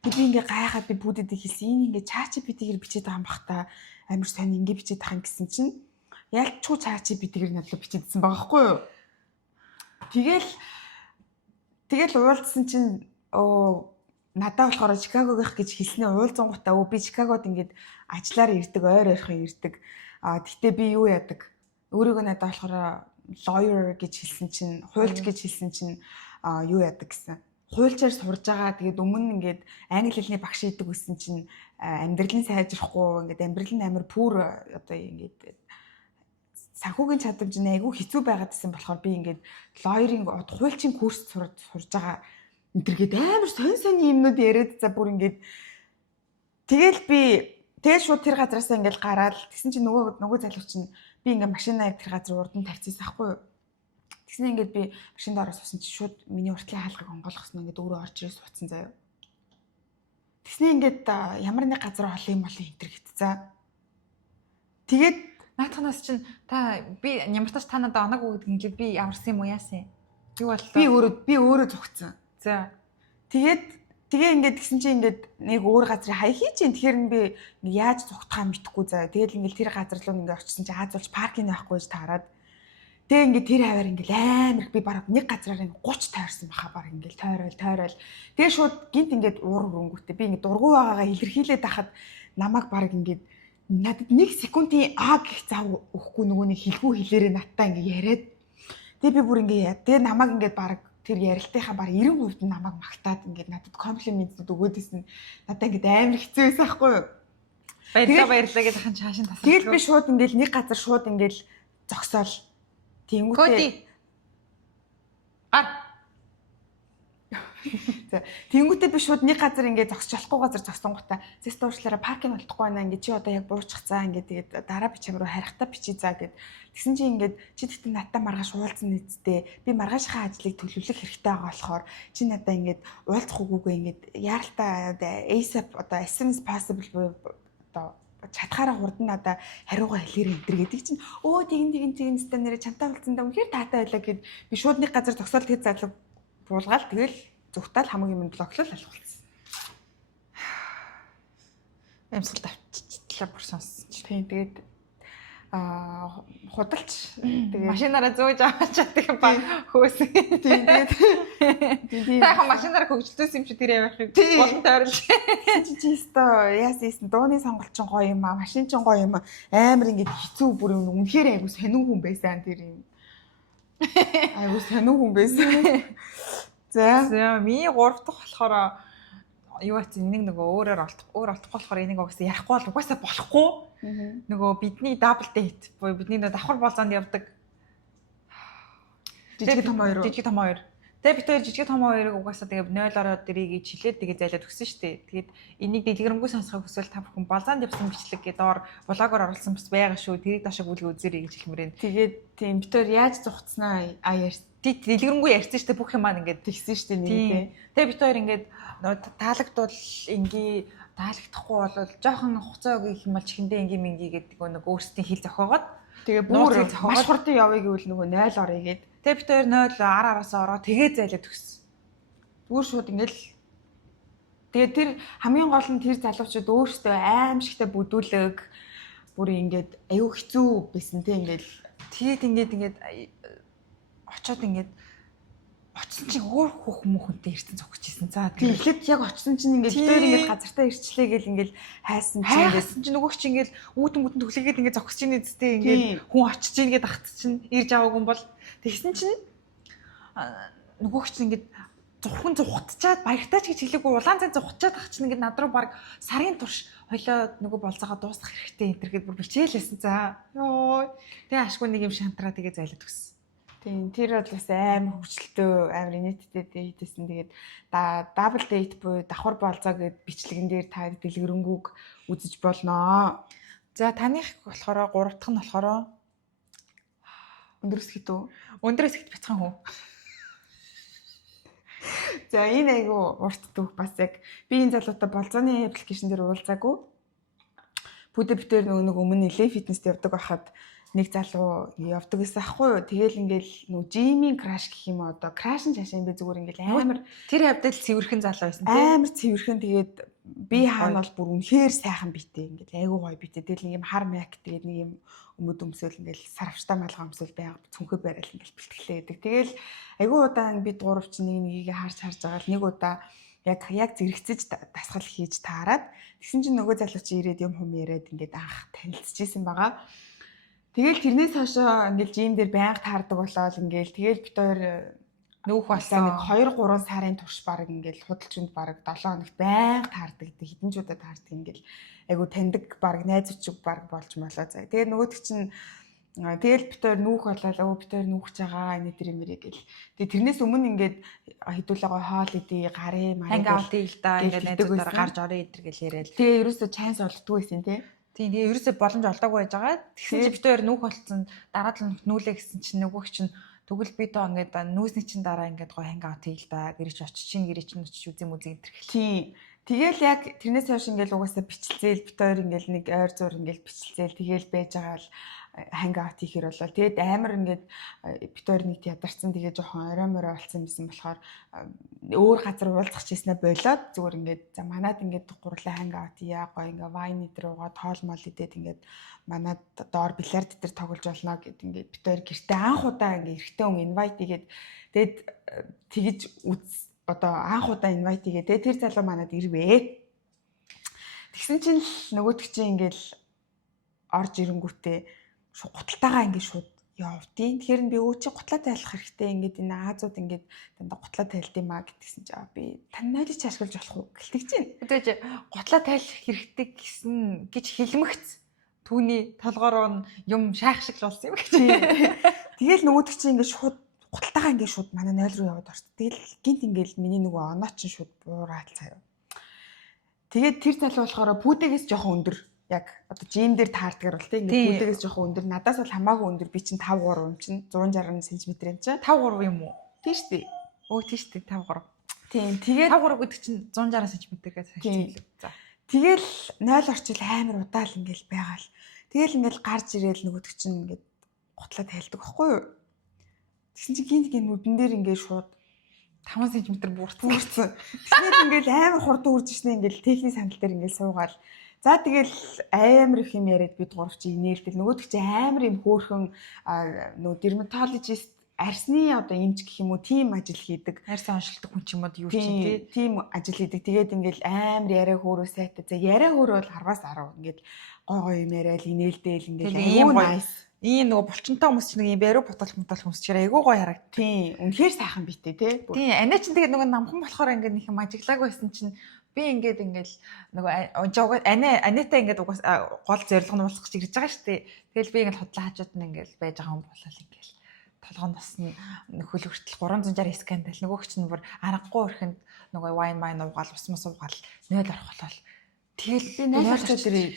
Тэг би ингээ гайхаад би бүдэд хэлсэн энэ ингээ чат GPT-гээр бичээд байгаа юм бах та амар сайн ингээ бичээд байгаа юм гэсэн чинь ялчгүй чат GPT-гээр надлаа бичээдсэн байгаа байхгүй юу? Тэгэл уулзсан чинь надад болохоор Чикагогийнх гэж хэлснээр уулзангуудаа би Чикагод ингээд ажиллаар ирдэг, ойр ойрхон ирдэг. Тэгтээ би юу яадаг? Өөрийгөө надад болохоор lawyer гэж хэлсэн чинь, хуульч гэж хэлсэн чинь юу яадаг гэсэн. Хуульчаар сурж байгаа. Тэгээд өмнө ингээд англи хэлний багш идэг гэсэн чинь амьдрал нь сайжрахгүй, ингээд амьдрал нь амар пүр одоо ингээд санхүүгийн чадамж нь айгүй хэцүү байгаад байсан болохоор би ингээд лойеринг хуульчийн курс сурж байгаа энтергээд амар сонь юмнууд яриад за бүр ингээд тэгэл шууд тэр газараасаа ингээд гараад тэгсэн чинь нөгөө залуу чинь би ингээд машинаа яг тэр газар урд нь тавьчихсан байхгүй юу. Тэгснэ ингээд би машинд ороод суусан чинь шууд миний уртлын хаалгыг онгойлгосон ингээд өөрөө орж ирээ суудсан заяа. Тэгснэ ингээд ямар нэг газар олон юм энтергээд за тэгээд наатахнаас чинь би нямартаж та надад оног өгдөг ингээд би аварсан юм уу яасан? Юу боллоо? Би өөрөө зүгтсэн. За. Тэгээ ингээд тэгсэн чинь ингээд нэг өөр газрын хай хий чинь тэгэхээр би яаж зүгтхаа мэдэхгүй заа. Тэгэл ингээд тэр газар руу ингээд очсон чинь хаазуулж паркинг байхгүй гэж таарад. Тэгээ ингээд тэр хаваар ингээд амар би бараг нэг газраар 30 тойрсон баха баг ингээд тойрол. Тэгээ шууд гинт ингээд уур хөрөнгөтэй би ингээд дургуй байгаагаа илэрхийлээд байхад намайг бараг ингээд надад 1 секундын гэх зав өгөхгүй нөгөө нэг хэлгүй хэлээрээ надтай ингээ яриад тэгээ би бүр ингээ тэгээ намайг ингээ баг тэр ярилтынхаа баг 90% нь намайг магтаад ингээ надад комплиментүүд өгөөдсэн надад ингээ амар хэцүү байсан байхгүй юу баярлалаа гэж хаан чаашин тасалж тэгэл би шууд ингээл нэг газар шууд ингээл зогсоол тэнгүүтээ За тэнгүүтээ би шууд нэг газар ингээд зогсож болохгүй газар зогсонгуудаа зэс дуурчлаараа паркинг олдохгүй байна ингээд чи одоо яг буучих цаа ингээд тэгээд дараа бичим рүү харихтаа бичиж заа гэд тэгсэн чи ингээд чи тэгтээ надтай маргааш уулзсан нэсттэй би маргаашийнхаа ажлыг төлөвлөх хэрэгтэй байгаа болохоор чи надаа ингээд уулзах үгүйгээ ингээд яаралтай ASAP одоо as soon as possible одоо чадхаараа хурдан надаа хариугаа хэлээр энэ төр гэдэг чинь өө тэгин ста нэрэ чамтай уулзсан да үнэхээр таатай байлаа гэд би шууд нэг газар зогсоол тэгэд залуу буулгаал тэгэл зүгтаал хамаг юм блоклол алхуулсан. Амьсгал давчихлаа бүр сонссон чи. Тийм тэгээд худалч тэгээд машинаараа зөөж аваад чаддаг ба хөөс. тийм тэгээд Та яхан машинаараа хөгжлөөс юм чи тэр явахыг болон тойрлж. чи өстө яасан дууны сонголт ч гоё юм аа машин ч гоё юм амар ингэж хэцүү бүр үнэхээр айгу сонин хүн байсан тэр юм. Айгу сонин хүн байсан. За Миний 3 дахь болохоор юу гэсэн энийг нөгөө өөр олдохгүй болохоор энийг угаасаа ярихгүй бол угаасаа болохгүй. Нөгөө бидний дабл дейт буюу бидний нөгөө давхар болзоонд явдаг жижиг том хоёр. Тэгээ бид хоёр жижиг том хоёрыг угаасаа тэгээ 0-ороо дэрийг чилээд тэгээ зайлаад өгсөн шүү дээ. Тэгээд энийг дэлгэрэнгүй сонсохыг хүсвэл та бүхэн болзоонд явсан бичлэг гэдэг доор блогоор оруулсан бас байгаа шүү. Тэрийг доошоо бүлгээ үзээрэй гэж хэлмээрэн. Тэгээд тийм бид хоёр яаж зугцснаа ярьсан. Дэлгэрэнгүй ярьсан шүү дээ бүх юм маань ингээд тэгсэн шүү дээ нэг. Тэгээ бид хоёр ингээд таалагдвал ингийн таалагдахгүй бол жоохон хуцаа өгөх юм бол чихэндээ ингийн минги гэдэг нөгөө өөрсдийн хэл зохиогоод тэгээ бүр маш хурдан явъя гэвэл нөгөө 0 орё гээд. Тэгээ бид хоёр 0 араасаа ороо тэгээ зайлаад өгсөн. Зүгээр шууд ингээл тэгээ тэр хамгийн гол нь тэр залуучууд өөрсдөө аимшигтай бүдүүлэг бүр ингээд аюу хэцүү байсан те ингээл тэгээд ингээд очоод ингээд очсон чинь өөр хүүхэнтэй ирсэн зогсчихсэн. За тэгээд яг очсон чинь ингээд бид хоёр ингээд газартаа ирчлээ гэл ингээд хайсан чинь нөгөө чи ингээд үүдэн түлээгээд ингээд зогсож ийн эцтэй ингээд хүн очиж ийн гэдэг ахт чинь ирж аваагүй бол тэгсэн чинь нөгөө чи ингээд зурхан зугтчаад баяртаач гэж хэлээгүй улаан цай зугтчаад ах чинь ингээд над руу баг сарын турш хойлоо нөгөө болцоогоо дуусгах хэрэгтэй энэ төр гэд бүр бичээлсэн. За ёо тэгээ ашгүй нэг юм шантраа тэгээ зайлаад өгсөн. Тийм тэр бол бас амар хөвчлөлтөө амар инээдтэй хийдсэн. Тэгээд дабл дейт буюу давхар болцоо гэд бичлэгэн дээр та дэлгэрэнгүйг үзэж болноо. За таных болохоор 3 дахь нь болохоор өндөрс хитүү. Өндөрс хит бяцхан хөө. За энэ айгу урт түүх бас яг би энэ залуутай болзооны аппликейшн дээр уулзаагүй. Бүдэ битээр нөгөө өмнө нэлээ фитнест явдаг байхад нэг залуу явдаг гэсэн ахгүй юу. Тэгэл ингээл нөгөө жимийн краш гэх юм одоо краш нь цаашаа би зүгээр ингээл амар тэр хавьдал цэвэрхэн залуу байсан тийм. Амар цэвэрхэн тэгээд би хаана бол бүр үнэхээр сайхан битэй ингээл айгу гоё битэй. Тэгэл нэг юм хар маяг тэгээд нэг юм өмд өмсөөл ингээл сарвчтай малгай өмсөөл байга цүнхээ барайл ингээл бэлтгэлээ гэдэг. Тэгэл айгу удаан бид гурав чинь нэгийг харж байгаа л нэг удаа яг зэрэгцэж дасгал хийж таарад тэгсэн чинь нөгөө залуу чи ирээд юм хум яриад ингээд анх танилцчихсэн байгаа. Тэгэл тэрнээс хойшоо ингээл жим дээр байнга таардаг болоод ингээл тэгэл бид хоёр нүүх болсон нэг 2-3 сарын турш баг ингээл худалчинд баг 7 хоногт байнга таардаг гэдэг хэдэн ч удаа таардаг ингээл айгу таньдаг баг найзууч баг болж молоо заа. Тэгээ нөгөөдөг чинь тэгэл бид хоёр нүүх болоо бид хоёр нүүхж байгаа энэ тэр юмэрэг гэл. Тэгээ тэрнээс өмнө ингээд хэдүүлээгүй хоол идэ гарын хангаут ийл да ингээд найзуудаараа гарч орё идэр гэл яриад. Тэгээ ерөөсөө чанс олддгүй байсан тий. Тийм тэгээ ерөөсөө боломж олдоогүй байж байгаа. Тэгсэн чи бид хоёр нүүх болцсон дараа л нүүлээ гэсэн чинь нөгөөх чинь тэгвэл би тоо ингээд нүүсний чинь дараа ингээд гой хангаут ийл да гэрч очиж чинь гэрч нь очиж үзэм үзэг идэр гэл. Тийм. Тэгэл яг тэрнээс хойш ингээл угаасаа бичлцээл бид хоёр ингээл нэг ойр зур ингээл бичлцээл тэгэл байж байгаа л хангаут хийхэр болоо. Тэгээд амар ингээд бид хоёр нэг ядарсан тэгээ жоохон орой морой болсон юмсан болохоор өөр газар уулзах чийснэ болоод зүгээр ингээд за манад ингээд гурлаа хангаут яа гоё ингээ вайн идэр уугаа тоол мол идээд ингээд манад доор бильярд дээр тоглож болно гэд ингээд бид хоёр гэртээ анх удаа ингээ эрэгтэй хүн инвайт игээд тэгээд тэгэж одоо анх удаа инвайт игээд тэр залуу манад ирвээ. Тэгсэн чинь нөгөөдөг чинь ингээл орж ирэнгүүтээ гуталтайгаа ингээд шууд явдیں۔ Тэгэхээр би өөчи гутлаа тайлах хэрэгтэй. Ингээд энэ Аазууд ингээд дандаа гутлаа тайлд юм а гэдгийгсэн чи би тань нойлж ашиглаж болох уу гэлтэж чинь. Тэгэж гутлаа тайлах хэрэгтэй гэсэн гэж хэлмэгц. Түүний толгороо нь юм шайх шиг л болсон юм гэж. Тэгэл нөгөөдөг чинь ингээд шууд гуталтайгаа ингээд шууд манай нойл руу яваад орсон. Тэгэл гинт ингээд миний нөгөө оноо чинь шууд буураад цаав. Тэгээд тэр залуу болохоор пүүдэгээс жоохон өндөр яг одоо жим дээр таардгаар бол тийм ингээд пүүдэгээс жоохон өндөр надаас бол хамаагүй өндөр би чинь 5-3 юм чинь 160 см юм чинь 5-3 юм уу? Тийм шүү дээ. Өө тийм шүү дээ 5-3. Тийм тэгээд 5-3 гэдэг чинь 160 см гэж хэлсэн. За. Тэгэл 0 орчил амар удаал ингээл байгаал. Тэгэл ингээл гарч ирээл нөгөөдөг чинь ингээд гутлаа тайлдаг байхгүй юу? Тэгсэн чинь гинт нүдэн дээр ингээд шууд 5 см буурсан. Тэгснээр ингээл амар хурдан үрж ичнэ ингээл техник сандал дээр ингээл суугаал. За тэгэл амар их юм яриад бид гурав чи инээлтэл нөгөөдөг чи амар юм хөөхөн нөгөө дерматологист арсны одоо эмч гэх юм уу тийм ажил хийдэг. Арьс оншилдог хүн ч юм уу юу ч юм тийм ажил хийдэг. Тэгээд ингээл амар яриа хөөрөө сайтай. За яриа хөөрөө бол 10-аас 10 ингээд гой юм яриад инээлдээл ингээл ийм nice. Ийм нөгөө булчинтай хүмүүс чинь нэг юм бариу ботол хүмүүс чинь айгүй гоё харагд. Тийм. Үнэхээр сайхан битээ тий. Тийм. Анаа чинь тэгээд нөгөө намхан болохоор ингээд нэг юм ажиглааг байсан чинь би ингээд нөгөө жоо анаатай ингээд угаас гол зориг нь уулзах гэж ирж байгаа шүү дээ. Тэгэл би ингээд хотлоо хажууд нь ингээд байж байгаа юм болол ингээд толгооноос нь хөл хүртэл 360 скандал нөгөөх чинь бүр аргагүй өрхөнд нөгөө вайн майн уугаал ус мус уугаал 0 орох болол тэгэл би 0 орчод ирээ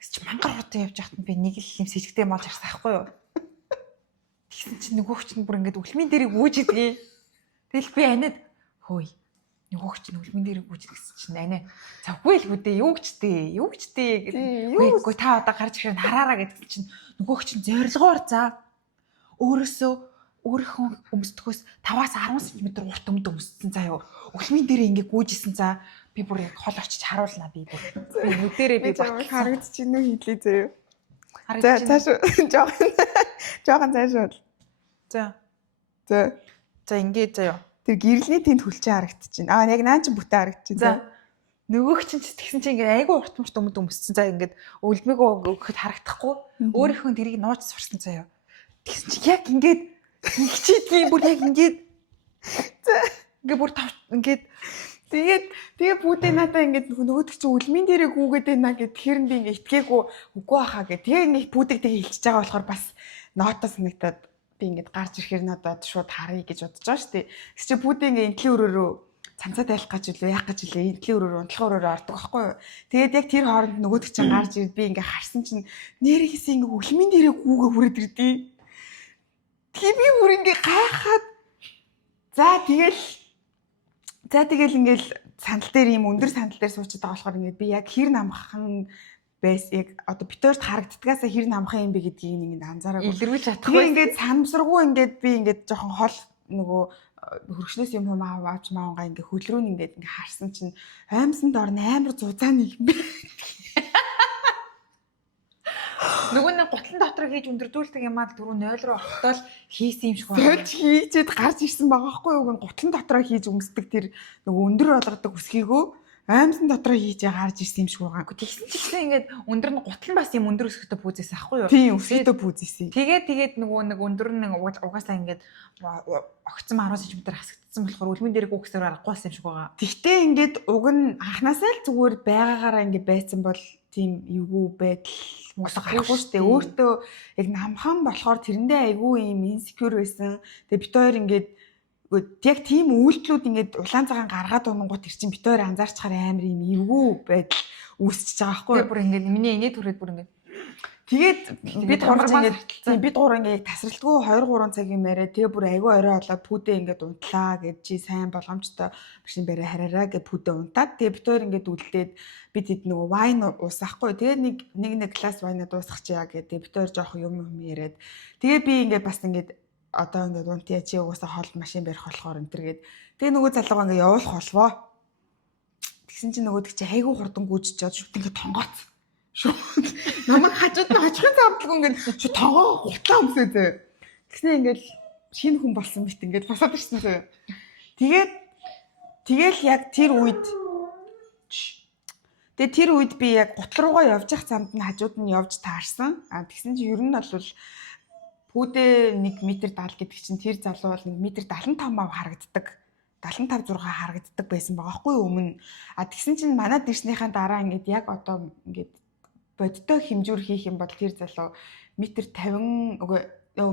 чи мангар хотод явж байхад би нэг л юм сэжигтэй болж харсан байхгүй юу тэгсэн чинь нөгөөх чинь бүр ингээд үлмийн дээрийг үүж идгээ тэгэл би анаад хөөе нөгөөх чинь үлмийн дээрийг үүж гэсэн чинь анаа завгүй л хүдээ юу гчтэй гэдэг үгүй та одоо гарч ирэх нь хараараа гэдэг чинь нөгөөх чинь зорилгоор за өөрөөсөө өөрийнхөө өмсдөхөөс 5-аас 10 см урт өмссөн заяа. Өлмийн дээрээ ингээ гүйжсэн за би бүр яг хол очиж харуулнаа би бүр. Би нүдэрээ би харагдчихэв нүү хийлээ заяа. За цааш жоохон цаашаа. За ингээ заяа. Тэр гэрэлний тэнд хүлчээ харагдчихэв. Яг наа чи бүтэн харагдчихэв. За нөгөөх чинь тэгсэн чинь ингээ айгүй урт өмссөн заяа ингээд өлмөөгөө өгөхөд харагдахгүй. Өөрийнхөө тэрийг нууж сурсан заяа. Тэгсэн чи яг ингээд игчээдгийн бүр яг ингээд ингээ бүр ингээд тэгээ бүдээ надаа ингээд нөгөөдөг чи үлмийн дээрээ гүүгээд байна гэд тэр нь би ингээ итгээгүй үгүй хаа гэ. Тэгээ ингээ бүдэг тэгээ хэлчихэж байгаа болохоор бас ноотоо санагтаад би ингээд гарч ирэхээр надад шууд харъя гэж бодож байгаа шүү дээ. Тэгс чи бүдээ ингээ энтлийн өрөөрөө цамцаа тайлах гэж үлээ яах гэж үлээ энтлийн өрөөрөө унтлах өрөөрөө ордог байхгүй юу. Тэгээд яг тэр хооронд нөгөөдөг чи гарч ирд би ингээ харсан чинь нэр хийсэн ингээ үлмийн дээрээ гүүгээ хүрээд ирдээ. Тэгээ би бүр ингээ гайхаад за тэгэл ингээл сандал дээр ийм өндөр сандал дээр суучаад байгаа болохоор ингээд би яг хэр намхан байс яг одоо битүүрт харагддгаасаа хэр намхан юм бэ гэдгийг ингээд анзаараагүй илэрүүлж чадахгүй ингээд санамсаргүй ингээд би ингээд жоохон хол нөгөө хөргөчнөөс юм авч маавгаа ингээд хөлрөө нь ингээд харсан чинь аймсанд орно амар зузааны юм бэ. Нөгөө нэг гутлан дотор хийж өндөрдүүлдэг юм аа 4-0 руу орохтол хийсэн юм шиг байна. Тэгж хийжээд гарч ирсэн байгаа байхгүй юу? Гутлан дотроо хийж өмсдөг тэр нөгөө өндөр болгодог үсгийгөө аймсан дотроо хийж гарч ирсэн юм шиг байгаа. Тэгсэн чинь ингээд өндөр нь гутлан бас юм өндөр өсгөтэй пүүзээс ахгүй юу? Тийм өсгөтэй пүүзээсээ. Тэгээд нөгөө нэг өндөр нь угаасаа ингээд огцсон 10 см хасагдсан болохоор үлмэн дээр гүгсээр аргагүй юм шиг байгаа. Тэгтээ ингээд уг нь анханасаа л зүгээр байгаагаараа ингээд байцсан бол тийм эвгүй байдал гарахгүй шүү дээ. Өөртөө яг намхан болохоор тэрэндээ айгүй юм инсекюр байсан. Тэгээ бит хоёр ингээд яг тийм үйлдэлүүд ингээд улаан цагаан гаргаад унангууд тэр чинь бит хоёр анзаарчаар амар юм эвгүй байдал үүсчихэж байгаа байхгүй. Тэгээ бүр ингээд миний инээ түрээд бүр ингээд тэгээд бид гурав ингээд тасралтгүй 2-3 цагийн мээрээ тэгээ бүр айгүй орой болоод пүүдээ ингээд унтлаа гэж чи сайн боломжтой машин барай хараараа гэж пүүдээ унтаад тэгээ бит хоёр ингээд үлдээд бид хэд нөгөө вайн уусахгүй тэгээ нэг класс вайнаа дуусгах чийа гэдэг бит хоёр жоох юм яриад тэгээ би ингээд бас ингээд одоо ингээд унтъя чи угаасаа хол машин барих болохоор энтергээд тэгээ нөгөө залуугаа ингээд явуулах болвоо тэгсэн чинь нөгөөдөг чи айгүй хурдан гүйжиж чад шүт ингээд тонгооц намайг хажууд нь очихын замдлгүй ингээд чи тоогоо гутлаа өмсөө зөө тэгснэ ингээд шинэ хүн болсон бит ингээд босоод ирсэн зөө тэгэл яг тэр үед би яг гутал руугаа явж явах замд нь хажууд нь явж таарсан. Тэгсэн чинь ер нь бол пүүдээ 1 м 70 гэдэг чинь тэр залуу бол 1 м 75 мав харагддаг. 75 6 харагддаг байсан байгаа хгүй өмнө. Тэгсэн чинь манад ирснийхаа дараа ингээд яг одоо ингээд бодтой хэмжүүр хийх юм бол тэр залуу 1 м 50 үгүй м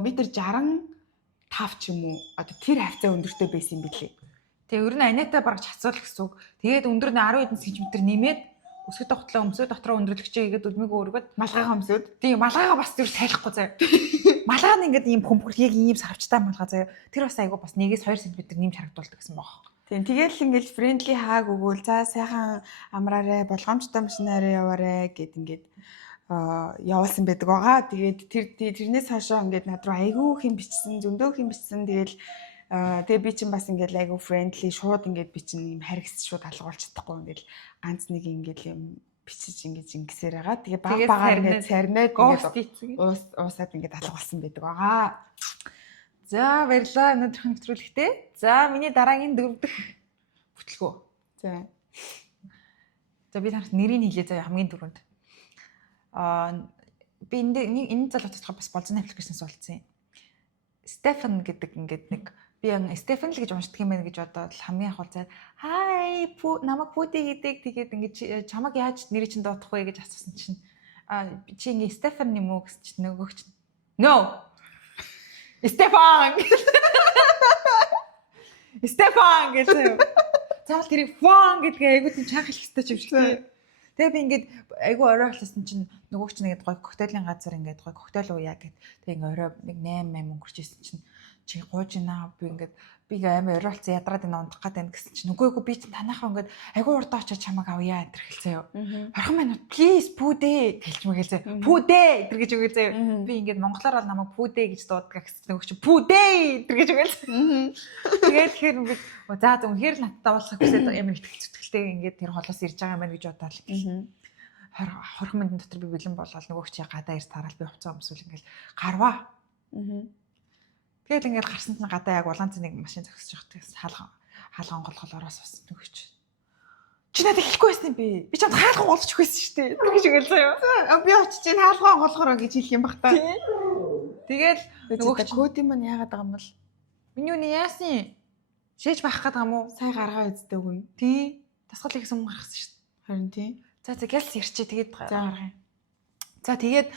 65 ч юм уу одоо тэр хавцаа өндөртэй байсан юм билээ. Тэгээ ер нь анаатай бараг чацуул гэсэн үг. Тэгээд өндөр нь 10 хэдэн см нэмээд өсгөд тогтлоо өмсөд дотроо өндөрлөгчөө игээд үлмээгөө өргөд малгайгаа өмсөд. Тийм малгайгаа бас тэр сайлахгүй заяа. Малгай нь ингээд ийм хөмпөр яг ийм савчтай малгай заяа. Тэр бас айгу бас 1-2 см нэмж харагдуулдаг гэсэн баг. Тийм тэгэл ингээл friendly хааг өгөөл за сайхан амраарэ болгоомжтой машинаараа яваарэ гэд ингээд явуулсан байдаг байгаа. Тэгээд тэрнээс хойшоо ингээд над руу айгүй хэм бичсэн, зөндөө хэм бичсэн. Тэгэл тэгээ би чинь бас ингээд айгүй friendly шууд ингээд би чинь юм харгас шууд алгуулж чадахгүй ингээд ганц нэг ингээд юм бичиж ингээд ингэсээр байгаа. Тэгээ багаар ингээд сарнаад ингээд уусаад ингээд алгуулсан байдаг байгаа. За баярлалаа өнөөдрийн нэвтрүүлэгтээ. За миний дараагийн 4 дахь бүтлгөө. За би танаас нэрийг хэлье заяа хамгийн түрүүнд. Би энэ залуутайгаа бас болзны аппликейшнээс олцсон юм. Стефан гэдэг ингээд нэг би Стефан л гэж уншдаг юм байна гэж бодоод хамгийн анх улзаад хай намайг Пүти гэдэг тэгээд ингээд чамаг яаж нэрийг чинь доодох вэ гэж асуусан чинь чи ингээд Стефан юм уу гэсэн чинь нөгөөх чинь no Стефан гэсэн. Заавал тэрийг фон гэдгээ айгуу тийм чанх хэлэх хэрэгтэй юм шиг тийм. Тэгээ би ингээд айгуу орой болсон чинь нөгөөч нэгэд гой коктейлийн газар ингээд гой коктейл ууя гэд. Тэгээ ингээд орой нэг 8 өнгөрч ирсэн чинь чи гууж ийна би ингээд би амар оройолцсон ядраад энэ унтах гэдэг гэсэн чинь нүгөөгүй би чинь танахаа ингээд айгуу урдаа очиж чамаг авъя энэ гэж заяа. Орхон минут please пүүдэ гэлж мэгээл заяа. Пүүдэ энэ гэж үгүй заяа. Би ингээд монголоор бол намайг пүүдэ гэж дууддаг гэсэн нөгөөч пүүдэ энэ гэж үгээл. Тэгээд тэгэхээр би за үнэхээр л надтай уулзах хүсээд амар итгэл зүтгэлтэй ингээд тэр холоос ирж байгаа юм байна гэж бодоод. 20 минутын дотор би бэлэн болоод нөгөөч чи гадаа ирс тараад би хувцас өмсвөл ингээд гарваа. Тэгэл ингээд гарсан чинь гадаа яг улаан цэнийг машин зогсож явах тэгс хаалган голгол ороос ус нөгөөч. Чи надад хэлэхгүй байсан юм бэ? Би чамд хаалган голж өгсөн шүү дээ. Тэгэж өгөл заяа. Би очиж чинь хаалган голгороо гэж хэлэх юм бах та. Тэгэл нөгөөч код юм яагаад байгаа юм бол? Миний үний яасан? Шээж байх гээд байгаа юм уу? Сая гаргаа үздэг үн. Тий. Тасгал ихсэн юм гаргасан шүү дээ. Харин тий. За гэлс ярьчээ тэгээд гаргая. За тэгээд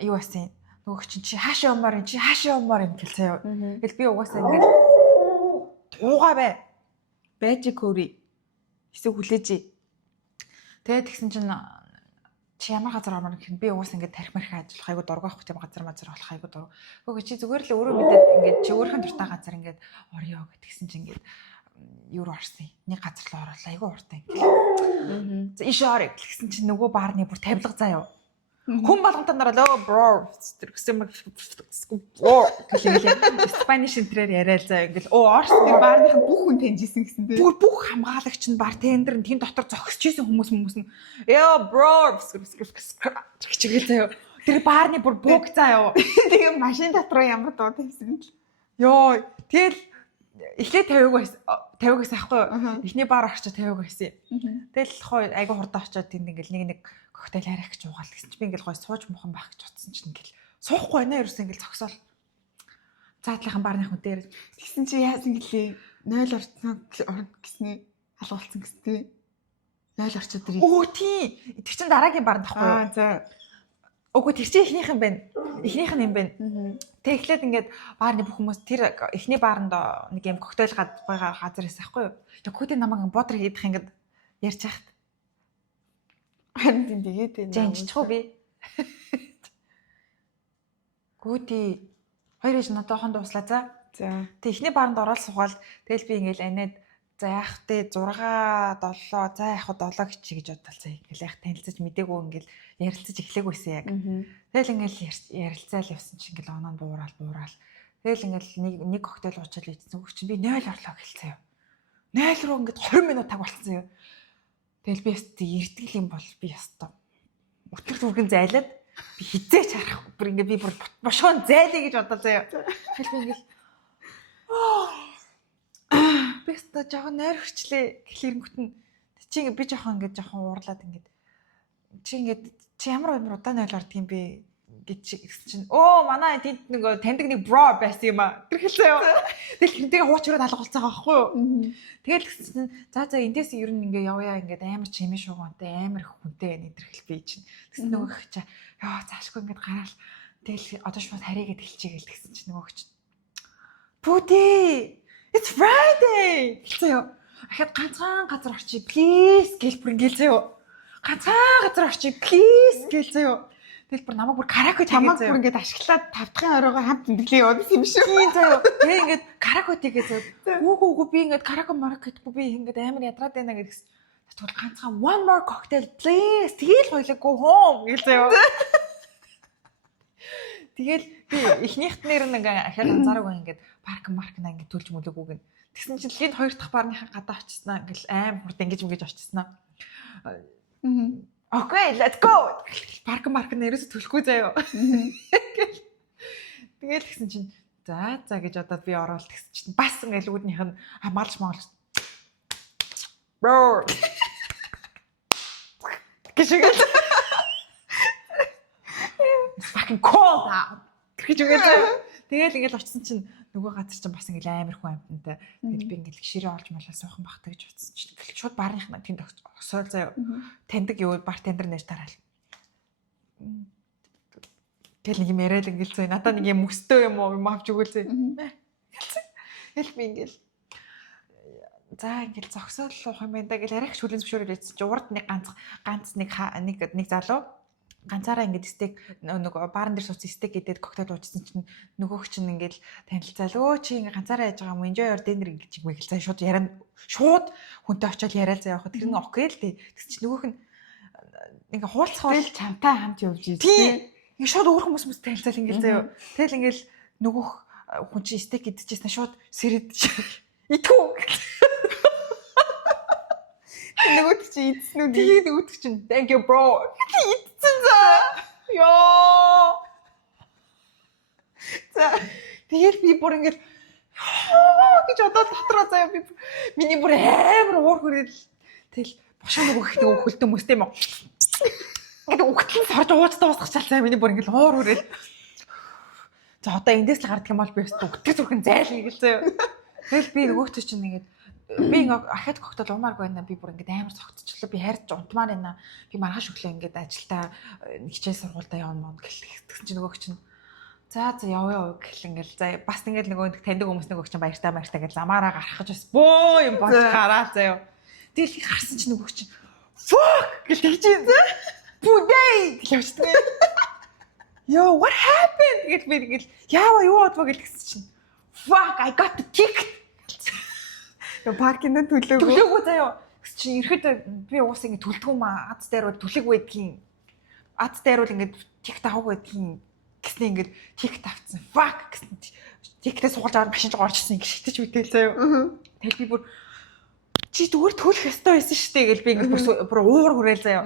юу байсан? Нөгөөч чи хаашаа умаар юм гэл заяа. Тэгэл би угаасаа ингээд туугаа байж хөри хэсэг хүлээж. Тэгээд тэгсэн чинь чи ямар газар ормоор гэх би угаасаа ингээд тарих марих ажиллах айгу дургах тийм газар болох айгу дург. Гэхдээ чи зүгээр л өөрөө мэдээд ингээд чи өөрхөн дуртай газар ингээд орё гэтгсэн чинь ингээд юу руу орсон юм. Нэг газар руу орол айгу уртай ингээд. За иш орё гэсэн чинь нөгөө баарны бүр тавилга заяа. Хүн болгонтой нараа бро гэсэн Spanish интерээр яриа л заа ингээл орс тэр баарныхан бүх хүн таньжсэн гэсэн дээ. Бүх хамгаалагч нь бартендер нь тэн дотор зогсож исэн хүмүүс нь бро чигээл заа. Тэр баарны бүр бүг заа. Тэгээ машин дотор ямар дуу тавьсан ч. Тэгэл эхлээд 50-аас ахгүй. Эхний баар орчоо 50 байсан. Тэгэл хой айгу хурдан очоод тэнд ингээл нэг коктейл харих гэж уугаал гэсэн чи би ингээл гой сууж мухан байх гэж утсан чинь ингээл суухгүй байна ерөөсөө ингээл зогсоол. Заадлынхан баарны хүн дээр тэгсэн чи яасан гэлээ 0 орцсон гэсний алгуулсан гэстэй 0 орчод ирээ. Тий. Тэр чин дараагийн баард тахгүй юу? За. Үгүй тэр чи эхнийх юм байна. Эхнийх нь юм байна. Тэг эхлээд ингээд баарны бүх хүмүүс тэр эхний баарнд нэг юм коктейл байгаа газар байсан байхгүй юу? Тэг кодын намайг бодор хийдэх ингээд ярьж яхад Харин тэгээд энэ жинччихгүй би. Гүти хоёр ээж надад хонд услаа за. Тэг ихний бааранд ороод суугаад тэгэл би ингээл анаад за яах те 6 7 за яах 7 гिचий гэж бодлоо за ингээл яах танилцаж мдэггүй ингээл ярилцаж эхлээгүйсэн яг. Тэгэл ингээл ярилцаал явсан чи ингээл оноо буурал. Тэгэл ингээл нэг коктейл уучаал ийдсэн үг чи би 0 орлоо гэлцээ. 0 руу ингээд 20 минут таг болцсон юм. Тэгэл би яст эртгэл юм бол би ястаа өтгөл зүргэн зайлаад би хизээч харах бүр ингээ би бүр бошгоон зайлаа гэж бодоо заяа. Тэгэл би ингээл би ястаа жоохон нойр хөрчлээ гэхлэрэнгүүт нь чи ингээ би жоохон уурлаад ингээд чи ямар удаан ойлоор тийм бэ гэж чинь манай тэнд нэг таньдаг нэг бро байсан юм аа. Тэр хэлсэн. Тэгэл хинтээ хуучраад алгуулцаа байгаа байхгүй юу? Тэгэл гэсэн за эндээс ер нь ингээ явъя ингээд амар чимээ шуугантай амар их хүнтэй энэ тэр хэл би чинь. Тэгсэн нөгөөх чи цаашгүй ингээд гараал. Тэгэл одоо шууд харийгээд хэлчихье гэл тэгсэн чинь нөгөөх чи. Пүти it's Friday гэсэн юу? Ахад ганцхан газар орчих please гэл бүр ингээл заяа. Ганцхан газар орчих please гэл заяа. Тэгэл бүр намайг бүр караоке чамаг хийгээ бүр ингээд ашиглаад 5 дахь оройгоо хамт тэмдэглээ явуулсан юм шүү. Тийм заяа. Тэгээ ингээд караоке хийгээ заяа. Үгүй би ингээд караоке маркетгүй би ингээд амар ядраад байна гэдэгс. Тэгвэл ганцхан one more cocktail please. Тэгэл хоёлаа go home гэл заяа. Тэгэл би эхнийхт нэр нэг ахаад анзаараагүй ингээд парк маркна ингээд төлж мөлөөгүй гэн. Тэгсэн чинь линд хоёр дахь барныхаа гадаа очиснаа ингээл аим хурд ингэж очиснаа. Окей, let's go. Парк маркна ерөөсө төлөхгүй заяа. Тэгэл тэгсэн чинь за гэж одоо би ороод тэгсэн чинь бас ингээл үүднийх нь малж бро гэшигээ fucking cold out гэж үгээд тэгэл ингээл очсон чинь нөгөө газар чинь бас ингээл амар хүн амтантай тэгэл би ингээл гişэрээ олж малаа суухан бахтай гэж утсан чинь шууд барных нь тэнд осоол заяа таньдаг юу бартендер нэж тараал тэгэл нэг юм яриад ингээл зөө надад нэг юм мөстөө юм уу авч өгөөлзээ тэгэл би ингээл за ингээл зогсоол уух юм байна да гэл арайх шүлэн зөвшөөрөл ийдсэн чи урд нэг ганц нэг залуу ганцаараа ингээд стейк нөгөө баарн дээр суусан стейк гэдэг коктейл уучсан чинь нөгөөх чинь ингээд танилцаал өө чи ингээд ганцаараа яаж байгаа юм enjoy your dinner гэж чигмээ хэлсэн шууд яран шууд хүнтэй очиод яриад заа явах тэр нь окей л дээ тэгс чи нөгөөх нь ингээд хуулцах бол чамтай хамт явж ийж тийм ингээд шууд өөр хүмүүс танилцаал ингээд заа юу тэгэл ингээд нөгөөх хүн чи стейк идчихсэн шууд сэрэд итгүү нөгөөд чи идсэн үү? Тэгээд нөгөөд чинь thank you bro. Идсэн заа. Ёо. За тэгээд би бүр ингэж гэж одоо дотроо заяа би миний бүр амар уур хүрэл тэгэл бошоо нөгөө их нөгөө хөлтөө мөстэй юм. Ингээд өгтлэн сорж ууцтай уусгачаал заяа миний бүр ингэж уур хүрэл. За одоо эндээс л гардах юм бол би өстө өгтөг зүрхэн зайлгий гэл заяа. Тэгэл би нөгөөд чинь ингэж би ахад коктейл уумааргүй байна. Би бүр ингээд амар цогцчлоо. Би хайрч унтмаар байна. Би маргааш өглөө ингээд ажилдаа хичээл сургуультай явна мод гэлсэн чинь нөгөөг чинь за явъя гэл ингээд за бас ингээд нөгөө таньдаг хүмүүс нөгөөг чинь баяртай гэж ламаараа гарах гэж бас бөө юм болж гараа заяа. Тэгэл харсан чинь нөгөөг чинь fuck гэл тэгж юм. Бүдэй гэл явчихдаг. Yo what happened гэл би гэл яава юу бодвоо гэл тэгсэн чинь fuck I got the ticket. Паркинд төлөөгүй заяа. Чи ирэхэд би уус ингэ төлдөг юм аа. Ац дээр бол төлөг байдгийн. Ац дээр бол ингэ тик таах байдгийн. Гэснэ ингэ тик тавцсан. Fuck гэсэн. Тиктээ суулж аваад машин руу орчихсон ингэ шигтэж үтэл заяа. Тэгэл би бүр чи зүгээр төлөх ёстой байсан шүү дээ гэл би ингэ бүр уур хүрээл заяа.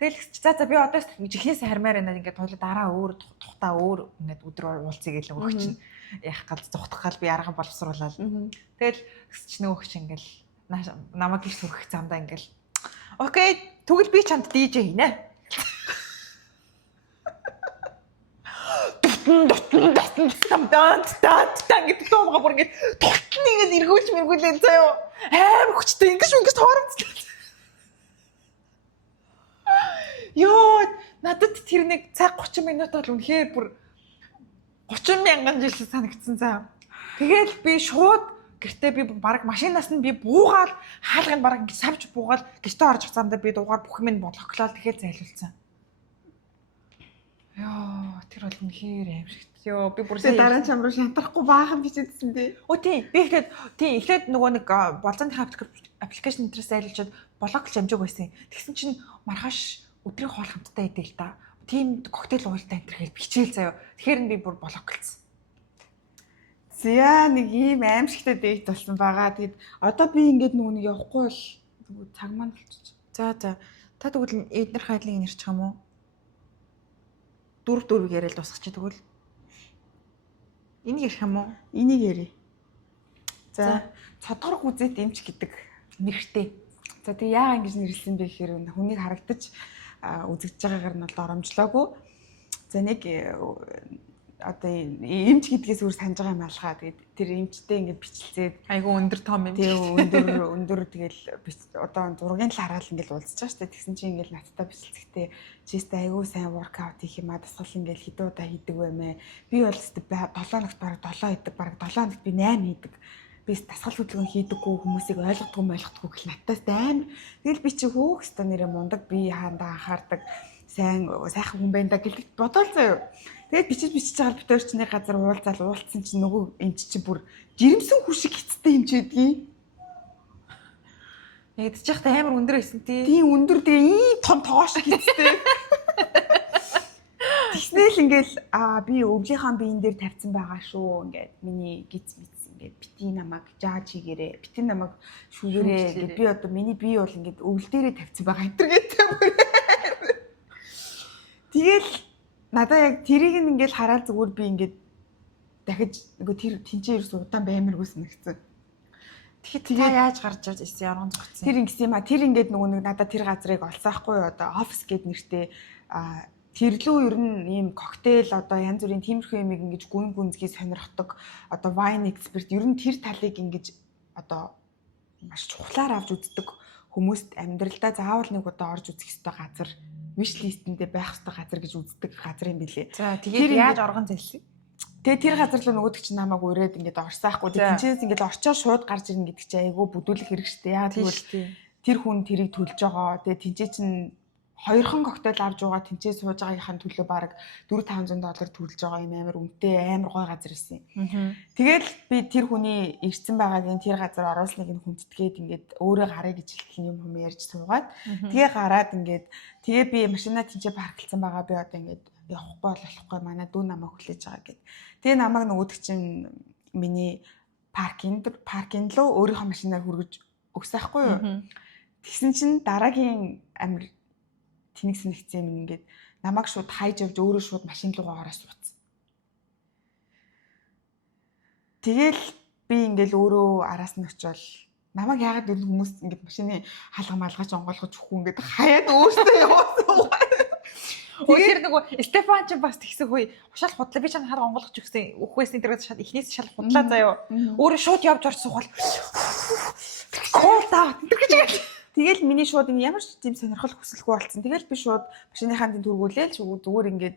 Тэгэл за би одоо жихнээс хармаар байна ингэ тойлоо дараа өөр тухтаа өөр ингэ өдрөөр уулзъя гэл өгөх чинь яах гал зүхтах гал би арга боловсруулаад. Тэгэл чи нөгөөх чи ингээл намайг их сүрэх замдаа ингээл окей тэгвэл би чамд DJ хийнэ. Тан гэдэг тоомгоо бүр ингээд тултны ингээд эргүүлж мэргүүлээ заяа. Амар хүчтэй ингэж тооромцлаа. Йоо надад тэр нэг цаг 30 минут бол үнэхээр бүр 30,000 жил санагдсан заа. Тэгэл би шууд гэртээ би баг машинаас нь би буугаал хаалганд баг ингэ савж буугаал гэртээ орж хацаандаа би дугаар бүх минь блоклол тэгэхээр зайлуулсан. Йоо тэр бол үнэхээр аимшигт. Йоо би бүр дараа чам руу шантарахгүй баахан бичээдсэн дээ. Тийм би эхлээд нөгөө нэг болзооны аппликейшн интерес зайлуулчаад блоклж амжиг байсан. Тэгсэн чинь маргааш өдрийн хоол хамтдаа идэв л да. Тийм коктейл уултаа энэ хэрэг бичээл заяа. Тэгэхээр би бүр блоклцсон. Зя нэг ийм аимшигтай дэйт болсон байгаа. Тэгэд одоо би ингээд нөгөө нэг явахгүй бол цаг маань болчих. За та тэгвэл эднэр хайдлыг нэрчих юм уу? Дөрв яриад дуусгачих тэгвэл. Энийг ярих юм уу? Энийг ярий. За цодгорох үзэт эмч гэдэг нэртэй. За тэг яагаад ингэж нэрлсэн бэ гэхээр хүнийг харагдаж үзэгдэж байгаагаар нь бол оромжлоогүй. За нэг одоо эмч гэдгээс өөр санаж байгаа юм алхаа. Тэгээд тэр эмчтэй ингээд бичлцээд айгүй өндөр том юм. Тэгээ өндөр тэгэл одоо зургийн талаараа л ингээд уулзж байгаа шүү дээ. Тэгсэн чинь ингээд надтай бичлцэхдээ чистэ айгүй сайн воркаут хийх юм а дасгал ингээд хэдэн удаа хийдэг баймаа. Би бол 7 хоногт бараг 7 хийдэг, бараг 7 хоногт би 8 хийдэг. Би дасгал хөдөлгөөн хийдэггүй хүмүүсийг ойлгодгүй гэх надтай амар. Тэгэл би чи хөөх өстө нэрээ мундаг би хаандаа анхаардаг. сайхан хүн байна да гэлээ бодоол заяа. Тэгээд бичиж байгаа бид хоёр ч нэг газар уулзсан чинь нөгөө эмч чинь бүр жирэмсэн хүшиг хэцтэй юм чи гэдгийг. Ядчих та амар өндөр байсан тий. Тийм өндөр тэгээ ийм том тоош хэцтэй. Тэгснээл ингээл би өвлийнхаа биен дээр тавьсан байгаа шүү. Ингээд миний гиз ингээд бити намайг жааж хийгээрээ. Бити намайг шүүгээрээ. Би одоо миний бие бол ингээд өвл дээрээ тавьсан байгаа интернеттэй. Тэгэл надаа яг тэрийг ингээд хараад зүгээр би ингээд дахиж нөгөө тэр тэнцээ ерөөс удаан баймиргүй санагдсан. Тэгэхээр та яаж гарч ирж ирсэн ярган зогцсон. Тэр ингэсэн юм а. Тэр ингээд нөгөө нэг надаа тэр газрыг олсаахгүй одоо офис гэд нэртэй тэрлүү ер нь ийм коктейл одоо янз бүрийн тиймэрхүү юмыг ингэж гүн гүнзгий сонирхдаг одоо wine expert ер нь тэр талыг ингэж одоо маш чухлаар авч үздэг хүмүүст амьдралдаа заавал нэг удаа орж үзэх ёстой газар wish list-эндээ байх ёстой газар гэж үздэг газар юм билээ. За тэгээд яаж оргон зайлшгүй. Тэгээ тэр газар руу нөгөөдөг чинь намайг урээд ингээд орсаахгүй. Тинчээс ингээд орчоо шууд гарч ирнэ гэдэг чинь айгүй бүдүүлэх хэрэг штэ. Яа тэгвэл тэр хүн тэрийг төлж байгаа. Тэгээ тинчээ чинь хоёрхан коктейл авч байгаа тэнцээ сууж байгаагийнхаа төлөө баг $400-500 төлж байгаа юм амар үнэтэй амар гой газар ирсэн. Тэгэл би тэр хүний ирсэн байгаагийн тэр газар оруулсныг нь хүндэтгээд ингээд өөрөө гарыг гэж хэлэх юм ярьж суугаад тэгээ гараад ингээд тэгээ би машина тэнцээ парклсан байгаа би одоо ингээд явахгүй болохгүй манай дүү намайг хүлээж байгаа гэд. Тэгээ намайг нөгөөдөг чинь миний паркинд руу өөрийнхөө машинаар хүргэж өгсөн байхгүй юу. Тэгсэн чинь дараагийн амир тэнэг сэнэгцэн юм ингээд намайг шууд хайж явж өөрөө шууд машин руугаа ороо сууцсан. Тэгэл би ингээд өөрөө араас нь очивол намайг яагаад энэ хүмүүс ингээд машины хаалга малгаж онгоолгож өгөх юм ингээд хаяад өөртөө явуулсан. Тэр нөгөө Стефан ч бас тэгсэн хөөе ушаал худлаа би чам хар онгоолгож өгсөн үхвэсний дэргэд шал эхнээс шал худлаа заяа. Өөрөө шууд явж орж суухал. Кол таа гэж. Тэгэл миний шууд энэ ямар ч тийм сонирхол хүсэлгүй болсон. Тэгэл би шууд машиныхаа дэнд түргүүлээл зүгээр ингээд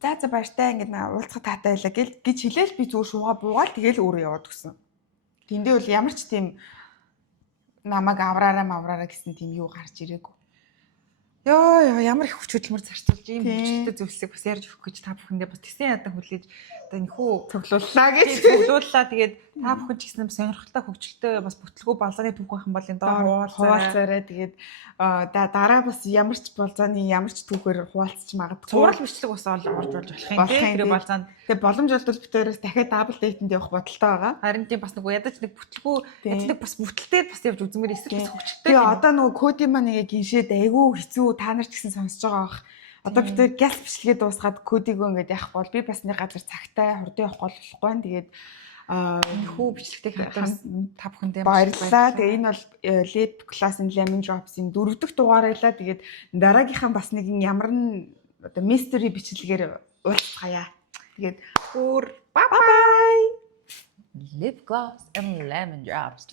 за баяртай ингээд уулзах таатай байлаа гэж хэлээл би зүгээр шуугаа буугаал тэгэл өөрөө яваад өгсөн. Тэндээ бол ямар ч тийм намайг авраараа гэсэн тийм юу гарч ирээгүй. Йоо ямар их хүч хөдөлмөр зарцуулж ийм хүчтэй зүйлсийг бас ярьж өгөх гэж та бүхэндээ бас тэгсэн ядан хүлээж одоо энэхүү цоглууллаа гэж цоглууллаа. Тэгээд та бүхэн ч гэсэн сонирхолтой хөгжилтэй бас бүтлгүй балзааны түүх байх юм бол энэ доо хуваалцаарай. Тэгээд дараа бас ямар ч балзааны ямар ч түүхээр хуваалцж магадгүй. Цуврал бичлэг бас орж болж болох юм тийм балзаанд. Тэгээд боломж олдвол битээрээс дахиад дабл дейтэнд явах бодолтой байгаа. Харин тийм бас нөгөө ядаж нэг бүтлгүй яддаг бас бүтэлтэй бас явж үзмээр эсвэл бас хөгжилтэй. Тэгээд одоо нөгөө кодын маань нэг гиншээд айгүй хэцүү та нар ч гэсэн сонсож байгаа бах. Одоо бид тэр гяс бичлэгээ дуусгаад кодыг ингээд явах бол би бас нэг газар цагтаа хурдан явах болохгүй. Тэгээд хүү бичлэгтэй та бүхэндээ баярлалаа. Тэгээ энэ бол Lip Gloss and Lemon Drops-ийн 4 дахь дугаар байлаа. Тэгээд дараагийнхаа бас нэг ямар н одоо mystery бичлэгээр уулзцгаая. Тэгээд bye bye. Lip Gloss and Lemon Drops.